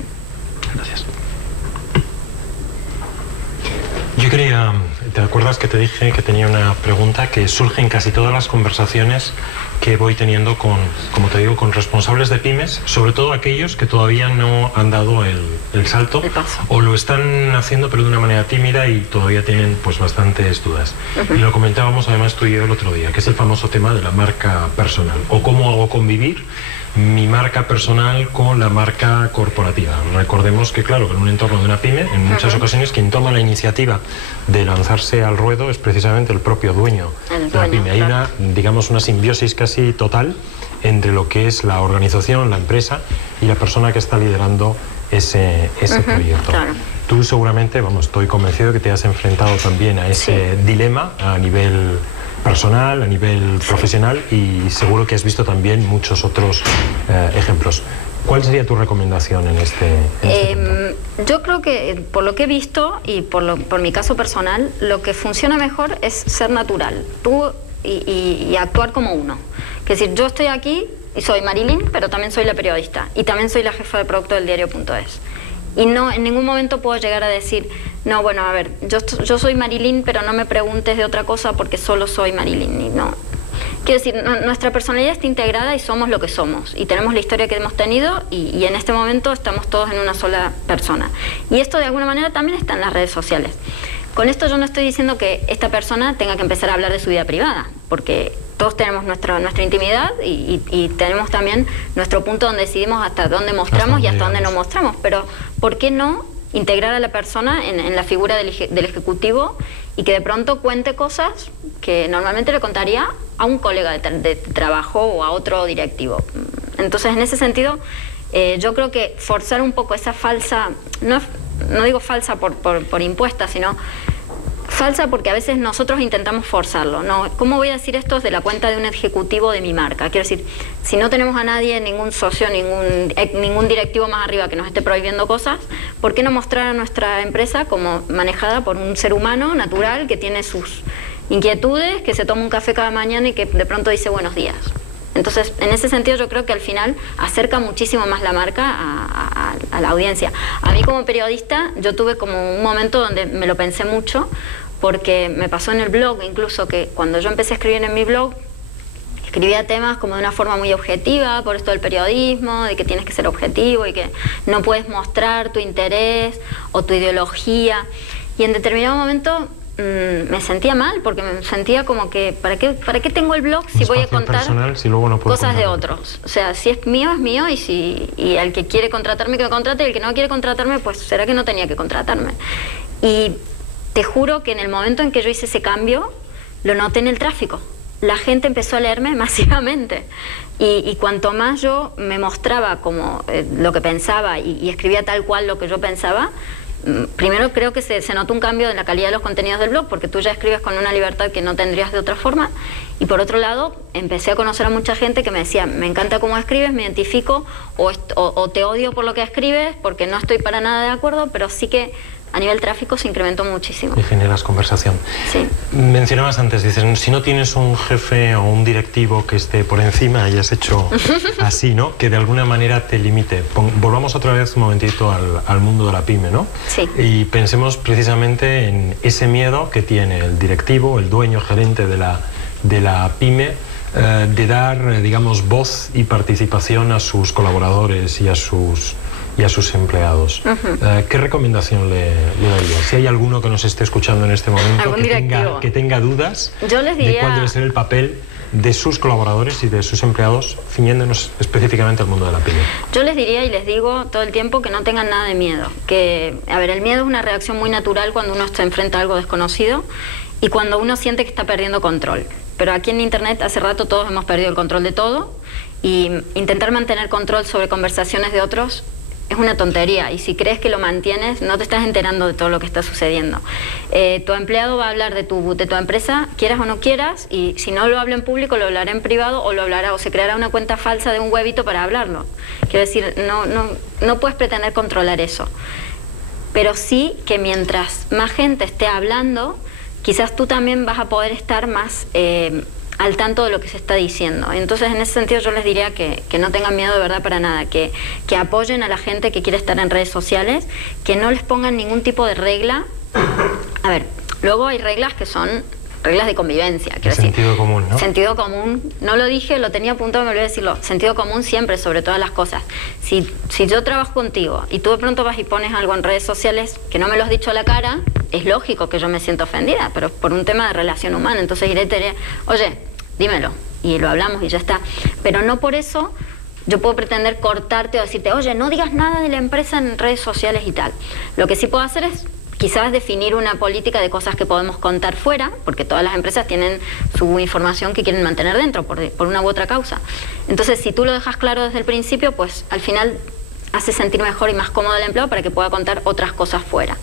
Gracias. Yo quería, ¿te acuerdas que te dije que tenía una pregunta que surge en casi todas las conversaciones que voy teniendo con, como te digo, con responsables de pymes, sobre todo aquellos que todavía no han dado el salto o lo están haciendo pero de una manera tímida y todavía tienen pues bastantes dudas. Y lo comentábamos además tú y yo el otro día, que es el famoso tema de la marca personal o cómo hago convivir mi marca personal con la marca corporativa. Recordemos que, claro, que en un entorno de una pyme, en muchas ocasiones quien toma la iniciativa de lanzarse al ruedo es precisamente el propio dueño de la pyme. Hay una, digamos, una simbiosis casi total entre lo que es la organización, la empresa y la persona que está liderando ese proyecto. Claro. tú seguramente, estoy convencido que te has enfrentado también a ese dilema a nivel personal, a nivel profesional, y seguro que has visto también muchos otros ejemplos. ¿Cuál sería tu recomendación en este punto? Yo creo que por lo que he visto y por mi caso personal, lo que funciona mejor es ser natural, tú y actuar como uno. Es decir, yo estoy aquí y soy Marilyn, pero también soy la periodista y también soy la jefa de producto del diario.es. Y no, en ningún momento puedo llegar a decir, no, bueno, a ver, yo soy Marilyn, pero no me preguntes de otra cosa porque solo soy Marilyn. Y no. Quiero decir, nuestra personalidad está integrada y somos lo que somos. Y tenemos la historia que hemos tenido y en este momento estamos todos en una sola persona. Y esto de alguna manera también está en las redes sociales. Con esto yo no estoy diciendo que esta persona tenga que empezar a hablar de su vida privada, porque todos tenemos nuestra intimidad y tenemos también nuestro punto donde decidimos hasta dónde mostramos y hasta dónde no mostramos. Pero, ¿por qué no integrar a la persona en la figura del ejecutivo y que de pronto cuente cosas que normalmente le contaría a un colega de trabajo o a otro directivo? Entonces, en ese sentido, yo creo que forzar un poco esa falsa, no digo falsa por impuesta, sino falsa porque a veces nosotros intentamos forzarlo. No, ¿cómo voy a decir esto de la cuenta de un ejecutivo de mi marca? Quiero decir, si no tenemos a nadie, ningún socio, ningún directivo más arriba que nos esté prohibiendo cosas, ¿por qué no mostrar a nuestra empresa como manejada por un ser humano natural que tiene sus inquietudes, que se toma un café cada mañana y que de pronto dice buenos días? Entonces, en ese sentido yo creo que al final acerca muchísimo más la marca a la audiencia. A mí como periodista yo tuve como un momento donde me lo pensé mucho, porque me pasó en el blog incluso que cuando yo empecé a escribir en mi blog, escribía temas como de una forma muy objetiva, por esto del periodismo, de que tienes que ser objetivo y que no puedes mostrar tu interés o tu ideología. Y en determinado momento me sentía mal, porque me sentía como que ¿para qué tengo el blog si voy a contar personal, si luego no puedo cosas contar de otros? O sea, si es mío, es mío, y el que quiere contratarme, que me contrate, y el que no quiere contratarme, pues será que no tenía que contratarme. Y te juro que en el momento en que yo hice ese cambio, lo noté en el tráfico. La gente empezó a leerme masivamente. Y cuanto más yo me mostraba como lo que pensaba y escribía tal cual lo que yo pensaba, primero creo que se notó un cambio en la calidad de los contenidos del blog, porque tú ya escribes con una libertad que no tendrías de otra forma. Y por otro lado, empecé a conocer a mucha gente que me decía, me encanta cómo escribes, me identifico, o te odio por lo que escribes, porque no estoy para nada de acuerdo, pero sí que a nivel tráfico se incrementó muchísimo. Y generas conversación. Sí. Mencionabas antes, dices, si no tienes un jefe o un directivo que esté por encima y has hecho así, ¿no? Que de alguna manera te limite. Volvamos otra vez un momentito al mundo de la pyme, ¿no? Sí. Y pensemos precisamente en ese miedo que tiene el directivo, el dueño, gerente de la pyme, de dar, digamos, voz y participación a sus colaboradores y a sus empleados. ¿Qué recomendación le daría? Si hay alguno que nos esté escuchando en este momento que tenga dudas yo les diría, de cuál debe ser el papel de sus colaboradores y de sus empleados, ciñéndonos específicamente al mundo de la pyme. Yo les diría y les digo todo el tiempo que no tengan nada de miedo. Que, a ver, el miedo es una reacción muy natural cuando uno se enfrenta a algo desconocido y cuando uno siente que está perdiendo control. Pero aquí en Internet hace rato todos hemos perdido el control de todo, y intentar mantener control sobre conversaciones de otros es una tontería, y si crees que lo mantienes no te estás enterando de todo lo que está sucediendo. Tu empleado va a hablar de tu empresa, quieras o no quieras, y si no lo habla en público lo hablará en privado, o se creará una cuenta falsa de un huevito para hablarlo. Quiero decir, no puedes pretender controlar eso, pero sí que mientras más gente esté hablando, quizás tú también vas a poder estar más al tanto de lo que se está diciendo. Entonces, en ese sentido yo les diría que no tengan miedo de verdad para nada, que apoyen a la gente que quiere estar en redes sociales, que no les pongan ningún tipo de regla. A ver, luego hay reglas que son reglas de convivencia. Sentido común, ¿no? Sentido común, no lo dije, lo tenía apuntado, me olvidé decirlo. Sentido común siempre, sobre todas las cosas. Si yo trabajo contigo y tú de pronto vas y pones algo en redes sociales que no me lo has dicho a la cara, es lógico que yo me siento ofendida, pero por un tema de relación humana. Entonces iré y te diré, oye, dímelo, y lo hablamos y ya está. Pero no por eso yo puedo pretender cortarte o decirte, oye, no digas nada de la empresa en redes sociales y tal. Lo que sí puedo hacer es quizás definir una política de cosas que podemos contar fuera, porque todas las empresas tienen su información que quieren mantener dentro por una u otra causa. Entonces, si tú lo dejas claro desde el principio, pues al final hace sentir mejor y más cómodo al empleado para que pueda contar otras cosas fuera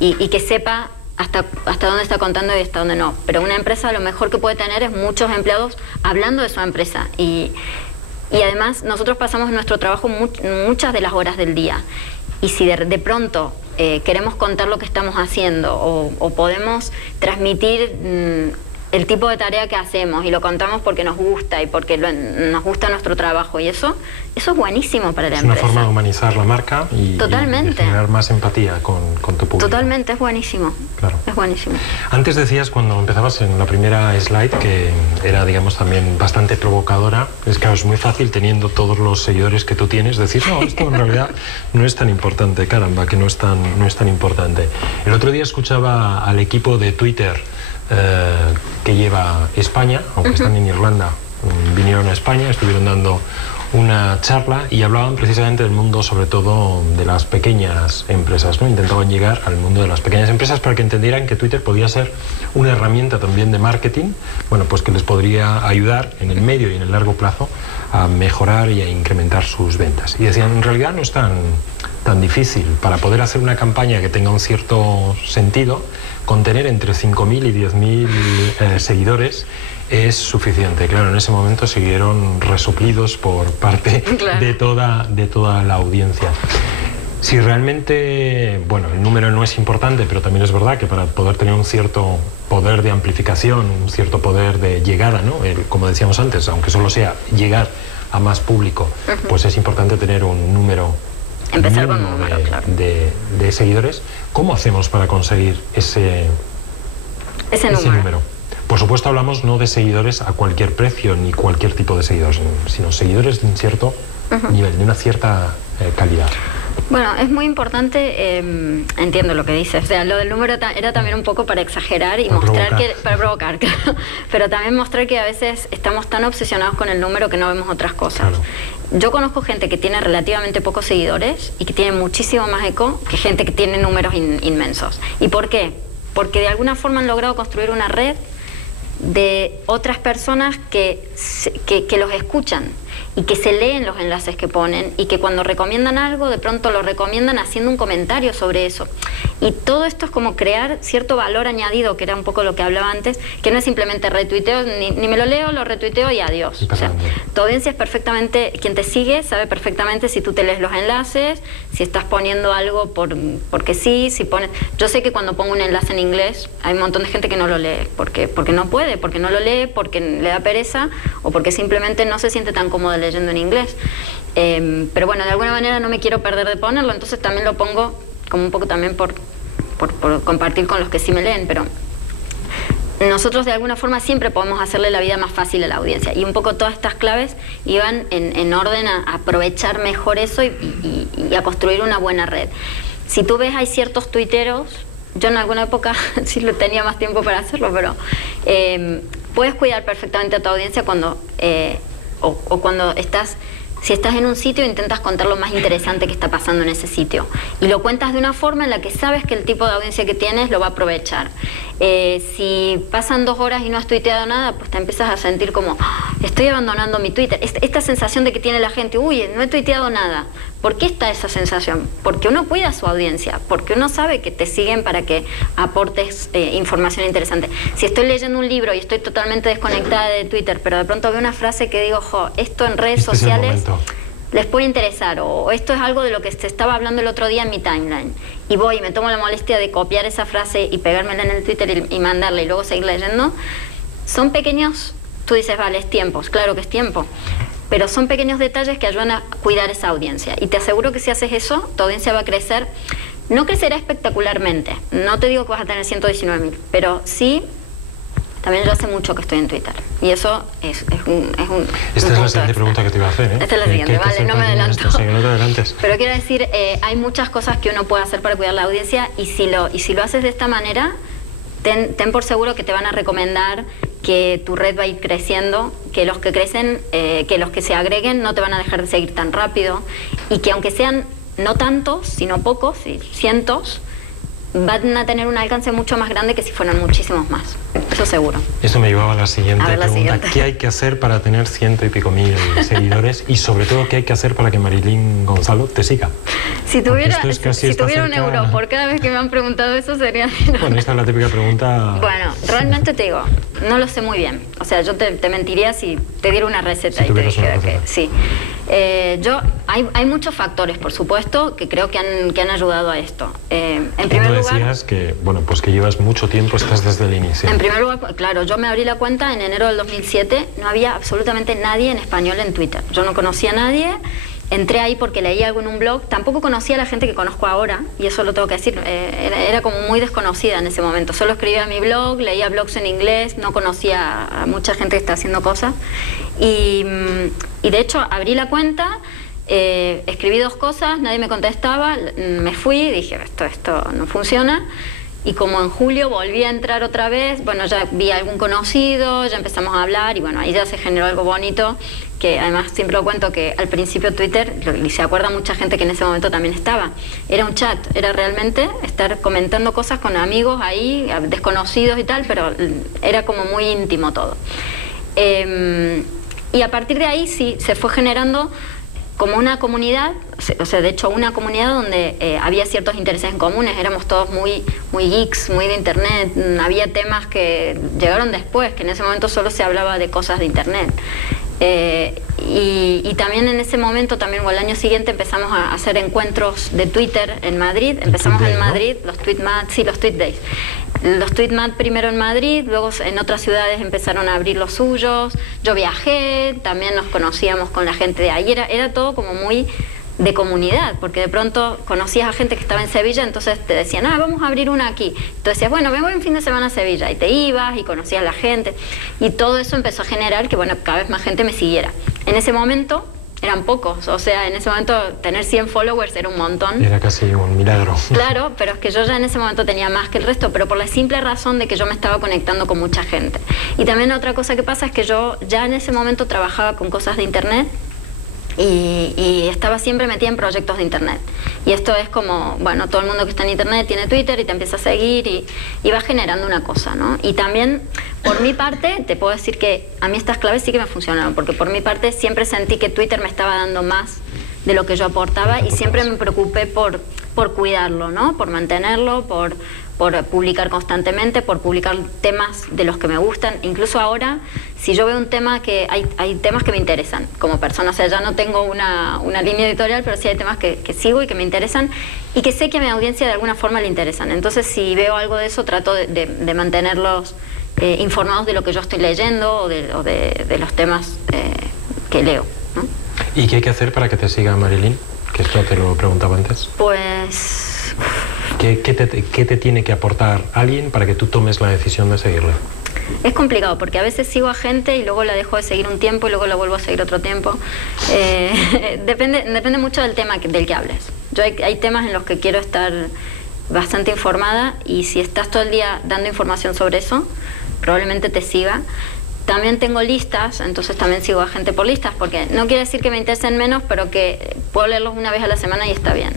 y que sepa hasta dónde está contando y hasta dónde no. Pero una empresa lo mejor que puede tener es muchos empleados hablando de su empresa y además nosotros pasamos en nuestro trabajo muchas de las horas del día y si de pronto queremos contar lo que estamos haciendo o podemos transmitir el tipo de tarea que hacemos y lo contamos porque nos gusta y porque nos gusta nuestro trabajo y eso es buenísimo para la empresa. Es una forma de humanizar la marca y generar más empatía con tu público. Totalmente, es buenísimo. Claro. Es buenísimo. Antes decías cuando empezabas en la primera slide que era, digamos, también bastante provocadora. Es claro, es muy fácil teniendo todos los seguidores que tú tienes decir, no, esto en realidad no es tan importante, caramba, que no es tan importante. El otro día escuchaba al equipo de Twitter que lleva España, aunque están en Irlanda, vinieron a España, estuvieron dando una charla y hablaban precisamente del mundo, sobre todo de las pequeñas empresas, ¿no? Intentaban llegar al mundo de las pequeñas empresas para que entendieran que Twitter podía ser una herramienta también de marketing, bueno, pues que les podría ayudar en el medio y en el largo plazo a mejorar y a incrementar sus ventas. Y decían, en realidad no es tan difícil. Para poder hacer una campaña que tenga un cierto sentido, con tener entre 5.000 y 10.000 seguidores es suficiente. Claro, en ese momento siguieron resuplidos por parte de toda la audiencia. Si realmente, bueno, el número no es importante, pero también es verdad que para poder tener un cierto poder de amplificación, un cierto poder de llegada, ¿no? Como decíamos antes, aunque solo sea llegar a más público, pues es importante tener un número de seguidores. ¿Cómo hacemos para conseguir ese número? Por supuesto hablamos no de seguidores a cualquier precio ni cualquier tipo de seguidores, sino seguidores de un cierto nivel, de una cierta calidad. Bueno, es muy importante, entiendo lo que dices, o sea, lo del número era también un poco para exagerar y para provocar, claro, pero también mostrar que a veces estamos tan obsesionados con el número que no vemos otras cosas. Claro. Yo conozco gente que tiene relativamente pocos seguidores y que tiene muchísimo más eco que gente que tiene números inmensos. ¿Y por qué? Porque de alguna forma han logrado construir una red de otras personas que los escuchan y que se leen los enlaces que ponen y que cuando recomiendan algo de pronto lo recomiendan haciendo un comentario sobre eso y todo esto es como crear cierto valor añadido, que era un poco lo que hablaba antes, que no es simplemente retuiteo, ni me lo leo, lo retuiteo y adiós. O sea, tu audiencia es perfectamente, quien te sigue sabe perfectamente si tú te lees los enlaces, si estás poniendo algo porque sí, si pones... Yo sé que cuando pongo un enlace en inglés hay un montón de gente que no lo lee porque no puede, porque no lo lee, porque le da pereza o porque simplemente no se siente tan cómodo leyendo en inglés. Pero bueno, de alguna manera no me quiero perder de ponerlo, entonces también lo pongo como un poco también por compartir con los que sí me leen, pero nosotros de alguna forma siempre podemos hacerle la vida más fácil a la audiencia y un poco todas estas claves iban en orden a aprovechar mejor eso y a construir una buena red. Si tú ves, hay ciertos tuiteros, yo en alguna época sí tenía más tiempo para hacerlo, pero puedes cuidar perfectamente a tu audiencia cuando cuando si estás en un sitio intentas contar lo más interesante que está pasando en ese sitio y lo cuentas de una forma en la que sabes que el tipo de audiencia que tienes lo va a aprovechar. Si pasan 2 horas y no has tuiteado nada, pues te empiezas a sentir como estoy abandonando mi Twitter, esta sensación de que tiene la gente, uy, no he tuiteado nada. ¿Por qué está esa sensación? Porque uno cuida a su audiencia, porque uno sabe que te siguen para que aportes información interesante. Si estoy leyendo un libro y estoy totalmente desconectada de Twitter, pero de pronto veo una frase que digo, esto en redes sociales les puede interesar, o esto es algo de lo que se estaba hablando el otro día en mi timeline, y voy y me tomo la molestia de copiar esa frase y pegármela en el Twitter y mandarla y luego seguir leyendo, son pequeños, tú dices, vale, es tiempo, claro que es tiempo, pero son pequeños detalles que ayudan a cuidar esa audiencia, y te aseguro que si haces eso, tu audiencia va a crecer, no crecerá espectacularmente, no te digo que vas a tener 119.000, pero sí. También yo hace mucho que estoy en Twitter y eso es un Esta es la siguiente pregunta que te iba a hacer, ¿eh? Esta es la siguiente, vale, no me adelanto. Sí, no te adelantes. Pero quiero decir, hay muchas cosas que uno puede hacer para cuidar la audiencia y si lo haces de esta manera, ten por seguro que te van a recomendar, que tu red va a ir creciendo, que los que crecen, que los que se agreguen no te van a dejar de seguir tan rápido y que aunque sean no tantos, sino pocos, cientos, van a tener un alcance mucho más grande que si fueran muchísimos más, eso seguro. Esto me llevaba a la siguiente pregunta. Siguiente. ¿Qué hay que hacer para tener 100 y pico mil seguidores? Y sobre todo, ¿qué hay que hacer para que Marilyn Gonzalo te siga? Si tuviera un euro por cada vez que me han preguntado eso, sería... Bueno, esta es la típica pregunta... Bueno, realmente te digo, no lo sé muy bien. O sea, yo te mentiría si te diera una receta y te dijera que... Sí. Hay muchos factores, por supuesto, que creo que han ayudado a esto. En primer lugar, decías que, bueno, pues que llevas mucho tiempo, estás desde el inicio. En primer lugar, claro, yo me abrí la cuenta en enero del 2007, no había absolutamente nadie en español en Twitter. Yo no conocía a nadie, entré ahí porque leía algo en un blog, tampoco conocía a la gente que conozco ahora, y eso lo tengo que decir, era como muy desconocida en ese momento. Solo escribía mi blog, leía blogs en inglés, no conocía a mucha gente que está haciendo cosas. Y de hecho, abrí la cuenta, escribí 2 cosas, nadie me contestaba, me fui, dije, esto no funciona. Y como en julio volví a entrar otra vez, bueno, ya vi a algún conocido, ya empezamos a hablar y bueno, ahí ya se generó algo bonito, que además siempre lo cuento que al principio Twitter, y se acuerda mucha gente que en ese momento también estaba, era un chat, era realmente estar comentando cosas con amigos ahí, desconocidos y tal, pero era como muy íntimo todo. Y a partir de ahí sí, se fue generando como una comunidad, o sea, de hecho una comunidad donde había ciertos intereses en comunes, éramos todos muy geeks, muy de internet, había temas que llegaron después, que en ese momento solo se hablaba de cosas de internet. Y también en ese momento, también o el año siguiente, empezamos a hacer encuentros de Twitter en Madrid. Empezamos en Madrid, los TweetMat, sí, los Tweet Days. Los TweetMat primero en Madrid, luego en otras ciudades empezaron a abrir los suyos. Yo viajé, también nos conocíamos con la gente de ahí. Era todo como muy de comunidad, porque de pronto conocías a gente que estaba en Sevilla, entonces te decían, vamos a abrir una aquí. Entonces decías, bueno, me voy un fin de semana a Sevilla, y te ibas y conocías a la gente, y todo eso empezó a generar que, bueno, cada vez más gente me siguiera. En ese momento eran pocos, o sea, en ese momento tener 100 followers era un montón. Era casi un milagro. Claro, pero es que yo ya en ese momento tenía más que el resto, pero por la simple razón de que yo me estaba conectando con mucha gente. Y también otra cosa que pasa es que yo ya en ese momento trabajaba con cosas de internet, y estaba siempre metida en proyectos de internet. Y esto es como, bueno, todo el mundo que está en internet tiene Twitter y te empieza a seguir y va generando una cosa, ¿no? Y también, por mi parte, te puedo decir que a mí estas claves sí que me funcionaron, porque por mi parte siempre sentí que Twitter me estaba dando más de lo que yo aportaba y siempre me preocupé por cuidarlo, ¿no? Por mantenerlo, por publicar constantemente, por publicar temas de los que me gustan. Incluso ahora, si yo veo un tema que hay temas que me interesan como persona, o sea, ya no tengo una línea editorial, pero sí hay temas que sigo y que me interesan y que sé que a mi audiencia de alguna forma le interesan. Entonces, si veo algo de eso, trato de mantenerlos informados de lo que yo estoy leyendo o de los temas que leo, ¿no? ¿Y qué hay que hacer para que te siga Marilyn? Que esto te lo preguntaba antes. Pues... ¿Qué te tiene que aportar alguien para que tú tomes la decisión de seguirle? Es complicado porque a veces sigo a gente y luego la dejo de seguir un tiempo y luego la vuelvo a seguir otro tiempo. Depende mucho del tema del que hables. Yo hay temas en los que quiero estar bastante informada y si estás todo el día dando información sobre eso, probablemente te siga. También tengo listas, entonces también sigo a gente por listas, porque no quiere decir que me interesen menos, pero que puedo leerlos una vez a la semana y está bien.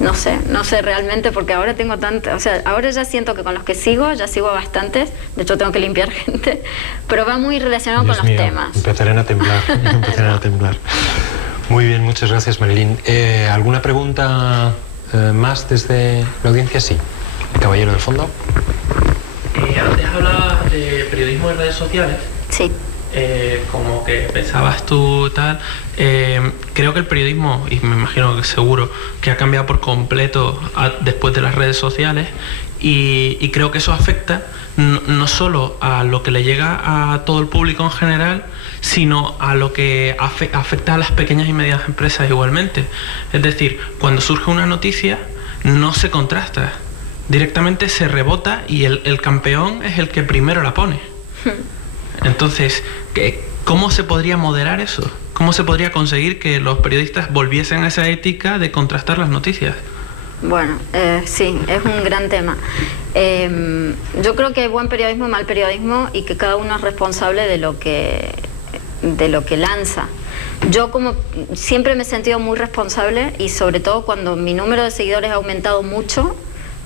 No sé realmente, porque ahora tengo tanto, o sea, ahora ya siento que con los que sigo, ya sigo a bastantes, de hecho tengo que limpiar gente, pero va muy relacionado con los temas. Empezarán a temblar, Muy bien, muchas gracias, Marilyn. ¿Alguna pregunta más desde la audiencia? Sí. El caballero del fondo. Antes hablabas de periodismo en redes sociales. Sí. Como que pensabas tú tal, creo que el periodismo, y me imagino que seguro que ha cambiado por completo después de las redes sociales y creo que eso afecta no solo a lo que le llega a todo el público en general, sino a lo que afecta a las pequeñas y medianas empresas igualmente. Es decir, cuando surge una noticia no se contrasta, directamente se rebota y el campeón es el que primero la pone. Entonces, ¿cómo se podría moderar eso? ¿Cómo se podría conseguir que los periodistas volviesen a esa ética de contrastar las noticias? Bueno, sí, es un gran tema. Yo creo que hay buen periodismo y mal periodismo y que cada uno es responsable de lo que lanza. yo como siempre me he sentido muy responsable, y sobre todo cuando mi número de seguidores ha aumentado mucho,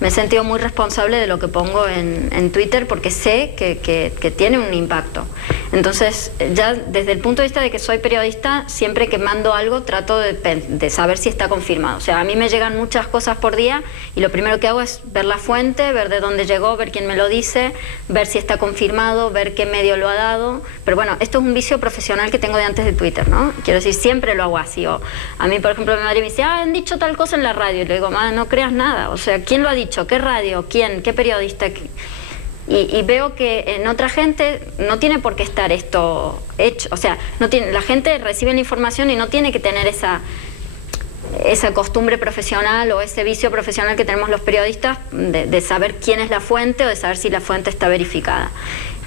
me he sentido muy responsable de lo que pongo en Twitter, porque sé que tiene un impacto. Entonces, ya desde el punto de vista de que soy periodista, siempre que mando algo trato de saber si está confirmado. O sea, a mí me llegan muchas cosas por día y lo primero que hago es ver la fuente, ver de dónde llegó, ver quién me lo dice, ver si está confirmado, ver qué medio lo ha dado. Pero bueno, esto es un vicio profesional que tengo de antes de Twitter, ¿no? Quiero decir, siempre lo hago así. O a mí, por ejemplo, mi madre me dice, han dicho tal cosa en la radio. Y le digo, madre, no creas nada. O sea, ¿quién lo ha dicho? ¿Qué radio? ¿Quién? ¿Qué periodista? Y veo que en otra gente no tiene por qué estar esto hecho. O sea, la gente recibe la información y no tiene que tener esa costumbre profesional o ese vicio profesional que tenemos los periodistas de saber quién es la fuente o de saber si la fuente está verificada.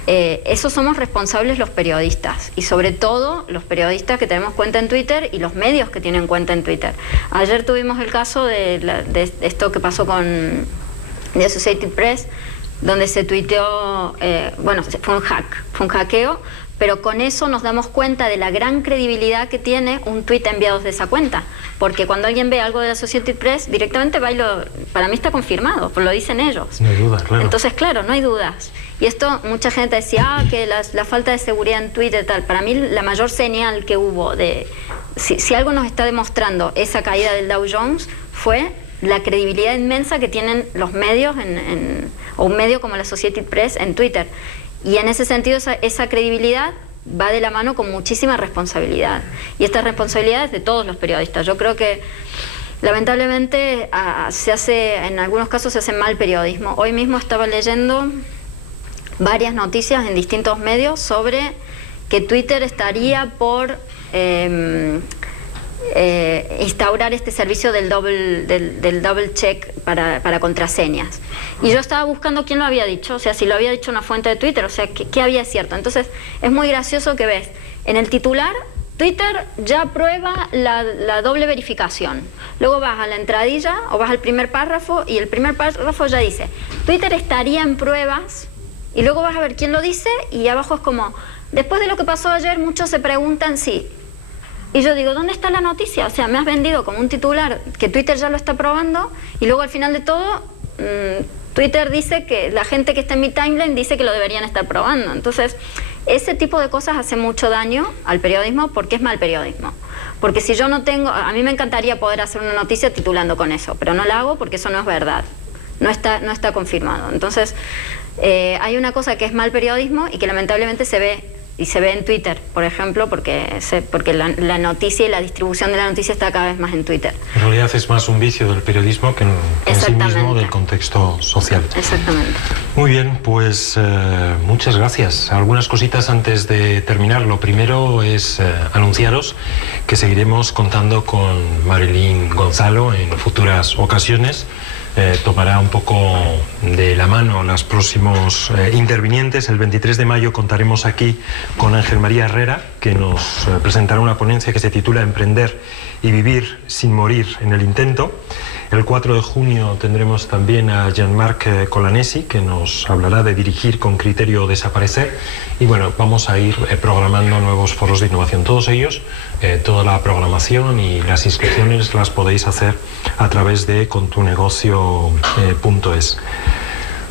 Eso somos responsables los periodistas, y sobre todo los periodistas que tenemos cuenta en Twitter y los medios que tienen cuenta en Twitter. Ayer tuvimos el caso de esto que pasó con The Associated Press, donde se tuiteó, bueno, fue un hackeo, pero con eso nos damos cuenta de la gran credibilidad que tiene un tuit enviado desde esa cuenta, porque cuando alguien ve algo de la Associated Press, directamente va y para mí está confirmado, pues lo dicen ellos. No hay dudas, claro. Entonces, claro, no hay dudas. Y esto, mucha gente decía, que la falta de seguridad en Twitter y tal. Para mí, la mayor señal que hubo de... Si algo nos está demostrando esa caída del Dow Jones, fue la credibilidad inmensa que tienen los medios, o un medio como la Associated Press en Twitter. Y en ese sentido, esa credibilidad va de la mano con muchísima responsabilidad. Y esta responsabilidad es de todos los periodistas. Yo creo que, lamentablemente, en algunos casos se hace mal periodismo. Hoy mismo estaba leyendo varias noticias en distintos medios sobre que Twitter estaría por instaurar este servicio del double check para contraseñas. Y yo estaba buscando quién lo había dicho, o sea, si lo había dicho una fuente de Twitter, o sea, qué había cierto. Entonces, es muy gracioso que ves, en el titular, Twitter ya aprueba la doble verificación. Luego vas a la entradilla, o vas al primer párrafo, y el primer párrafo ya dice, Twitter estaría en pruebas, y luego vas a ver quién lo dice, y abajo es como, después de lo que pasó ayer, muchos se preguntan si... Y yo digo, ¿dónde está la noticia? O sea, me has vendido como un titular que Twitter ya lo está probando, y luego al final de todo, Twitter dice que la gente que está en mi timeline dice que lo deberían estar probando. Entonces, ese tipo de cosas hace mucho daño al periodismo, porque es mal periodismo. Porque si yo no tengo... A mí me encantaría poder hacer una noticia titulando con eso, pero no la hago porque eso no es verdad. No está confirmado. Entonces, hay una cosa que es mal periodismo y que lamentablemente se ve en Twitter, por ejemplo, porque la noticia y la distribución de la noticia está cada vez más en Twitter. En realidad es más un vicio del periodismo que en sí mismo del contexto social. Exactamente. Muy bien, pues muchas gracias. Algunas cositas antes de terminar. Lo primero es anunciaros que seguiremos contando con Marilyn Gonzalo en futuras ocasiones. Tomará un poco de la mano los próximos intervinientes. El 23 de mayo contaremos aquí con Ángel María Herrera, que nos presentará una ponencia que se titula Emprender y vivir sin morir en el intento. El 4 de junio tendremos también a Jean-Marc Colanesi, que nos hablará de dirigir con criterio o desaparecer. Y bueno, vamos a ir programando nuevos foros de innovación. Todos ellos, toda la programación y las inscripciones las podéis hacer a través de contunegocio.es.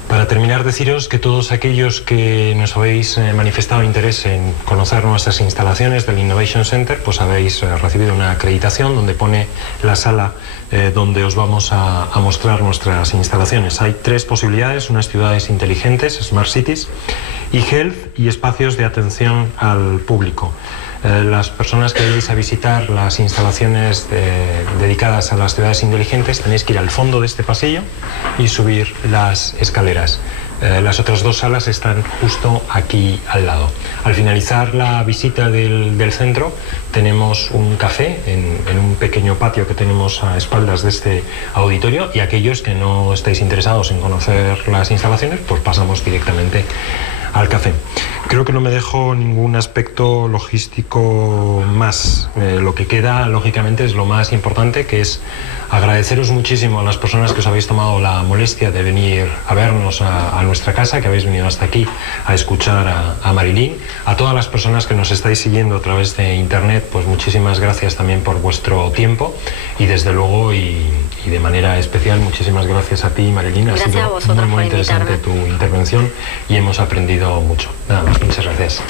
Para terminar, deciros que todos aquellos que nos habéis manifestado interés en conocer nuestras instalaciones del Innovation Center, pues habéis recibido una acreditación donde pone la sala donde os vamos a mostrar nuestras instalaciones. Hay 3 posibilidades: unas ciudades inteligentes, Smart Cities, y Health, y espacios de atención al público. Las personas que vayáis a visitar las instalaciones dedicadas a las ciudades inteligentes tenéis que ir al fondo de este pasillo y subir las escaleras. Las otras 2 salas están justo aquí al lado. Al finalizar la visita del centro tenemos un café en un pequeño patio que tenemos a espaldas de este auditorio, y aquellos que no estáis interesados en conocer las instalaciones, pues pasamos directamente al café. Creo que no me dejo ningún aspecto logístico más. Lo que queda, lógicamente, es lo más importante, que es agradeceros muchísimo a las personas que os habéis tomado la molestia de venir a vernos a nuestra nuestra casa, que habéis venido hasta aquí a escuchar a Marilyn. A todas las personas que nos estáis siguiendo a través de internet, pues muchísimas gracias también por vuestro tiempo, y desde luego y de manera especial muchísimas gracias a ti, Marilyn. Ha sido muy interesante tu intervención y hemos aprendido mucho. Nada más, muchas gracias.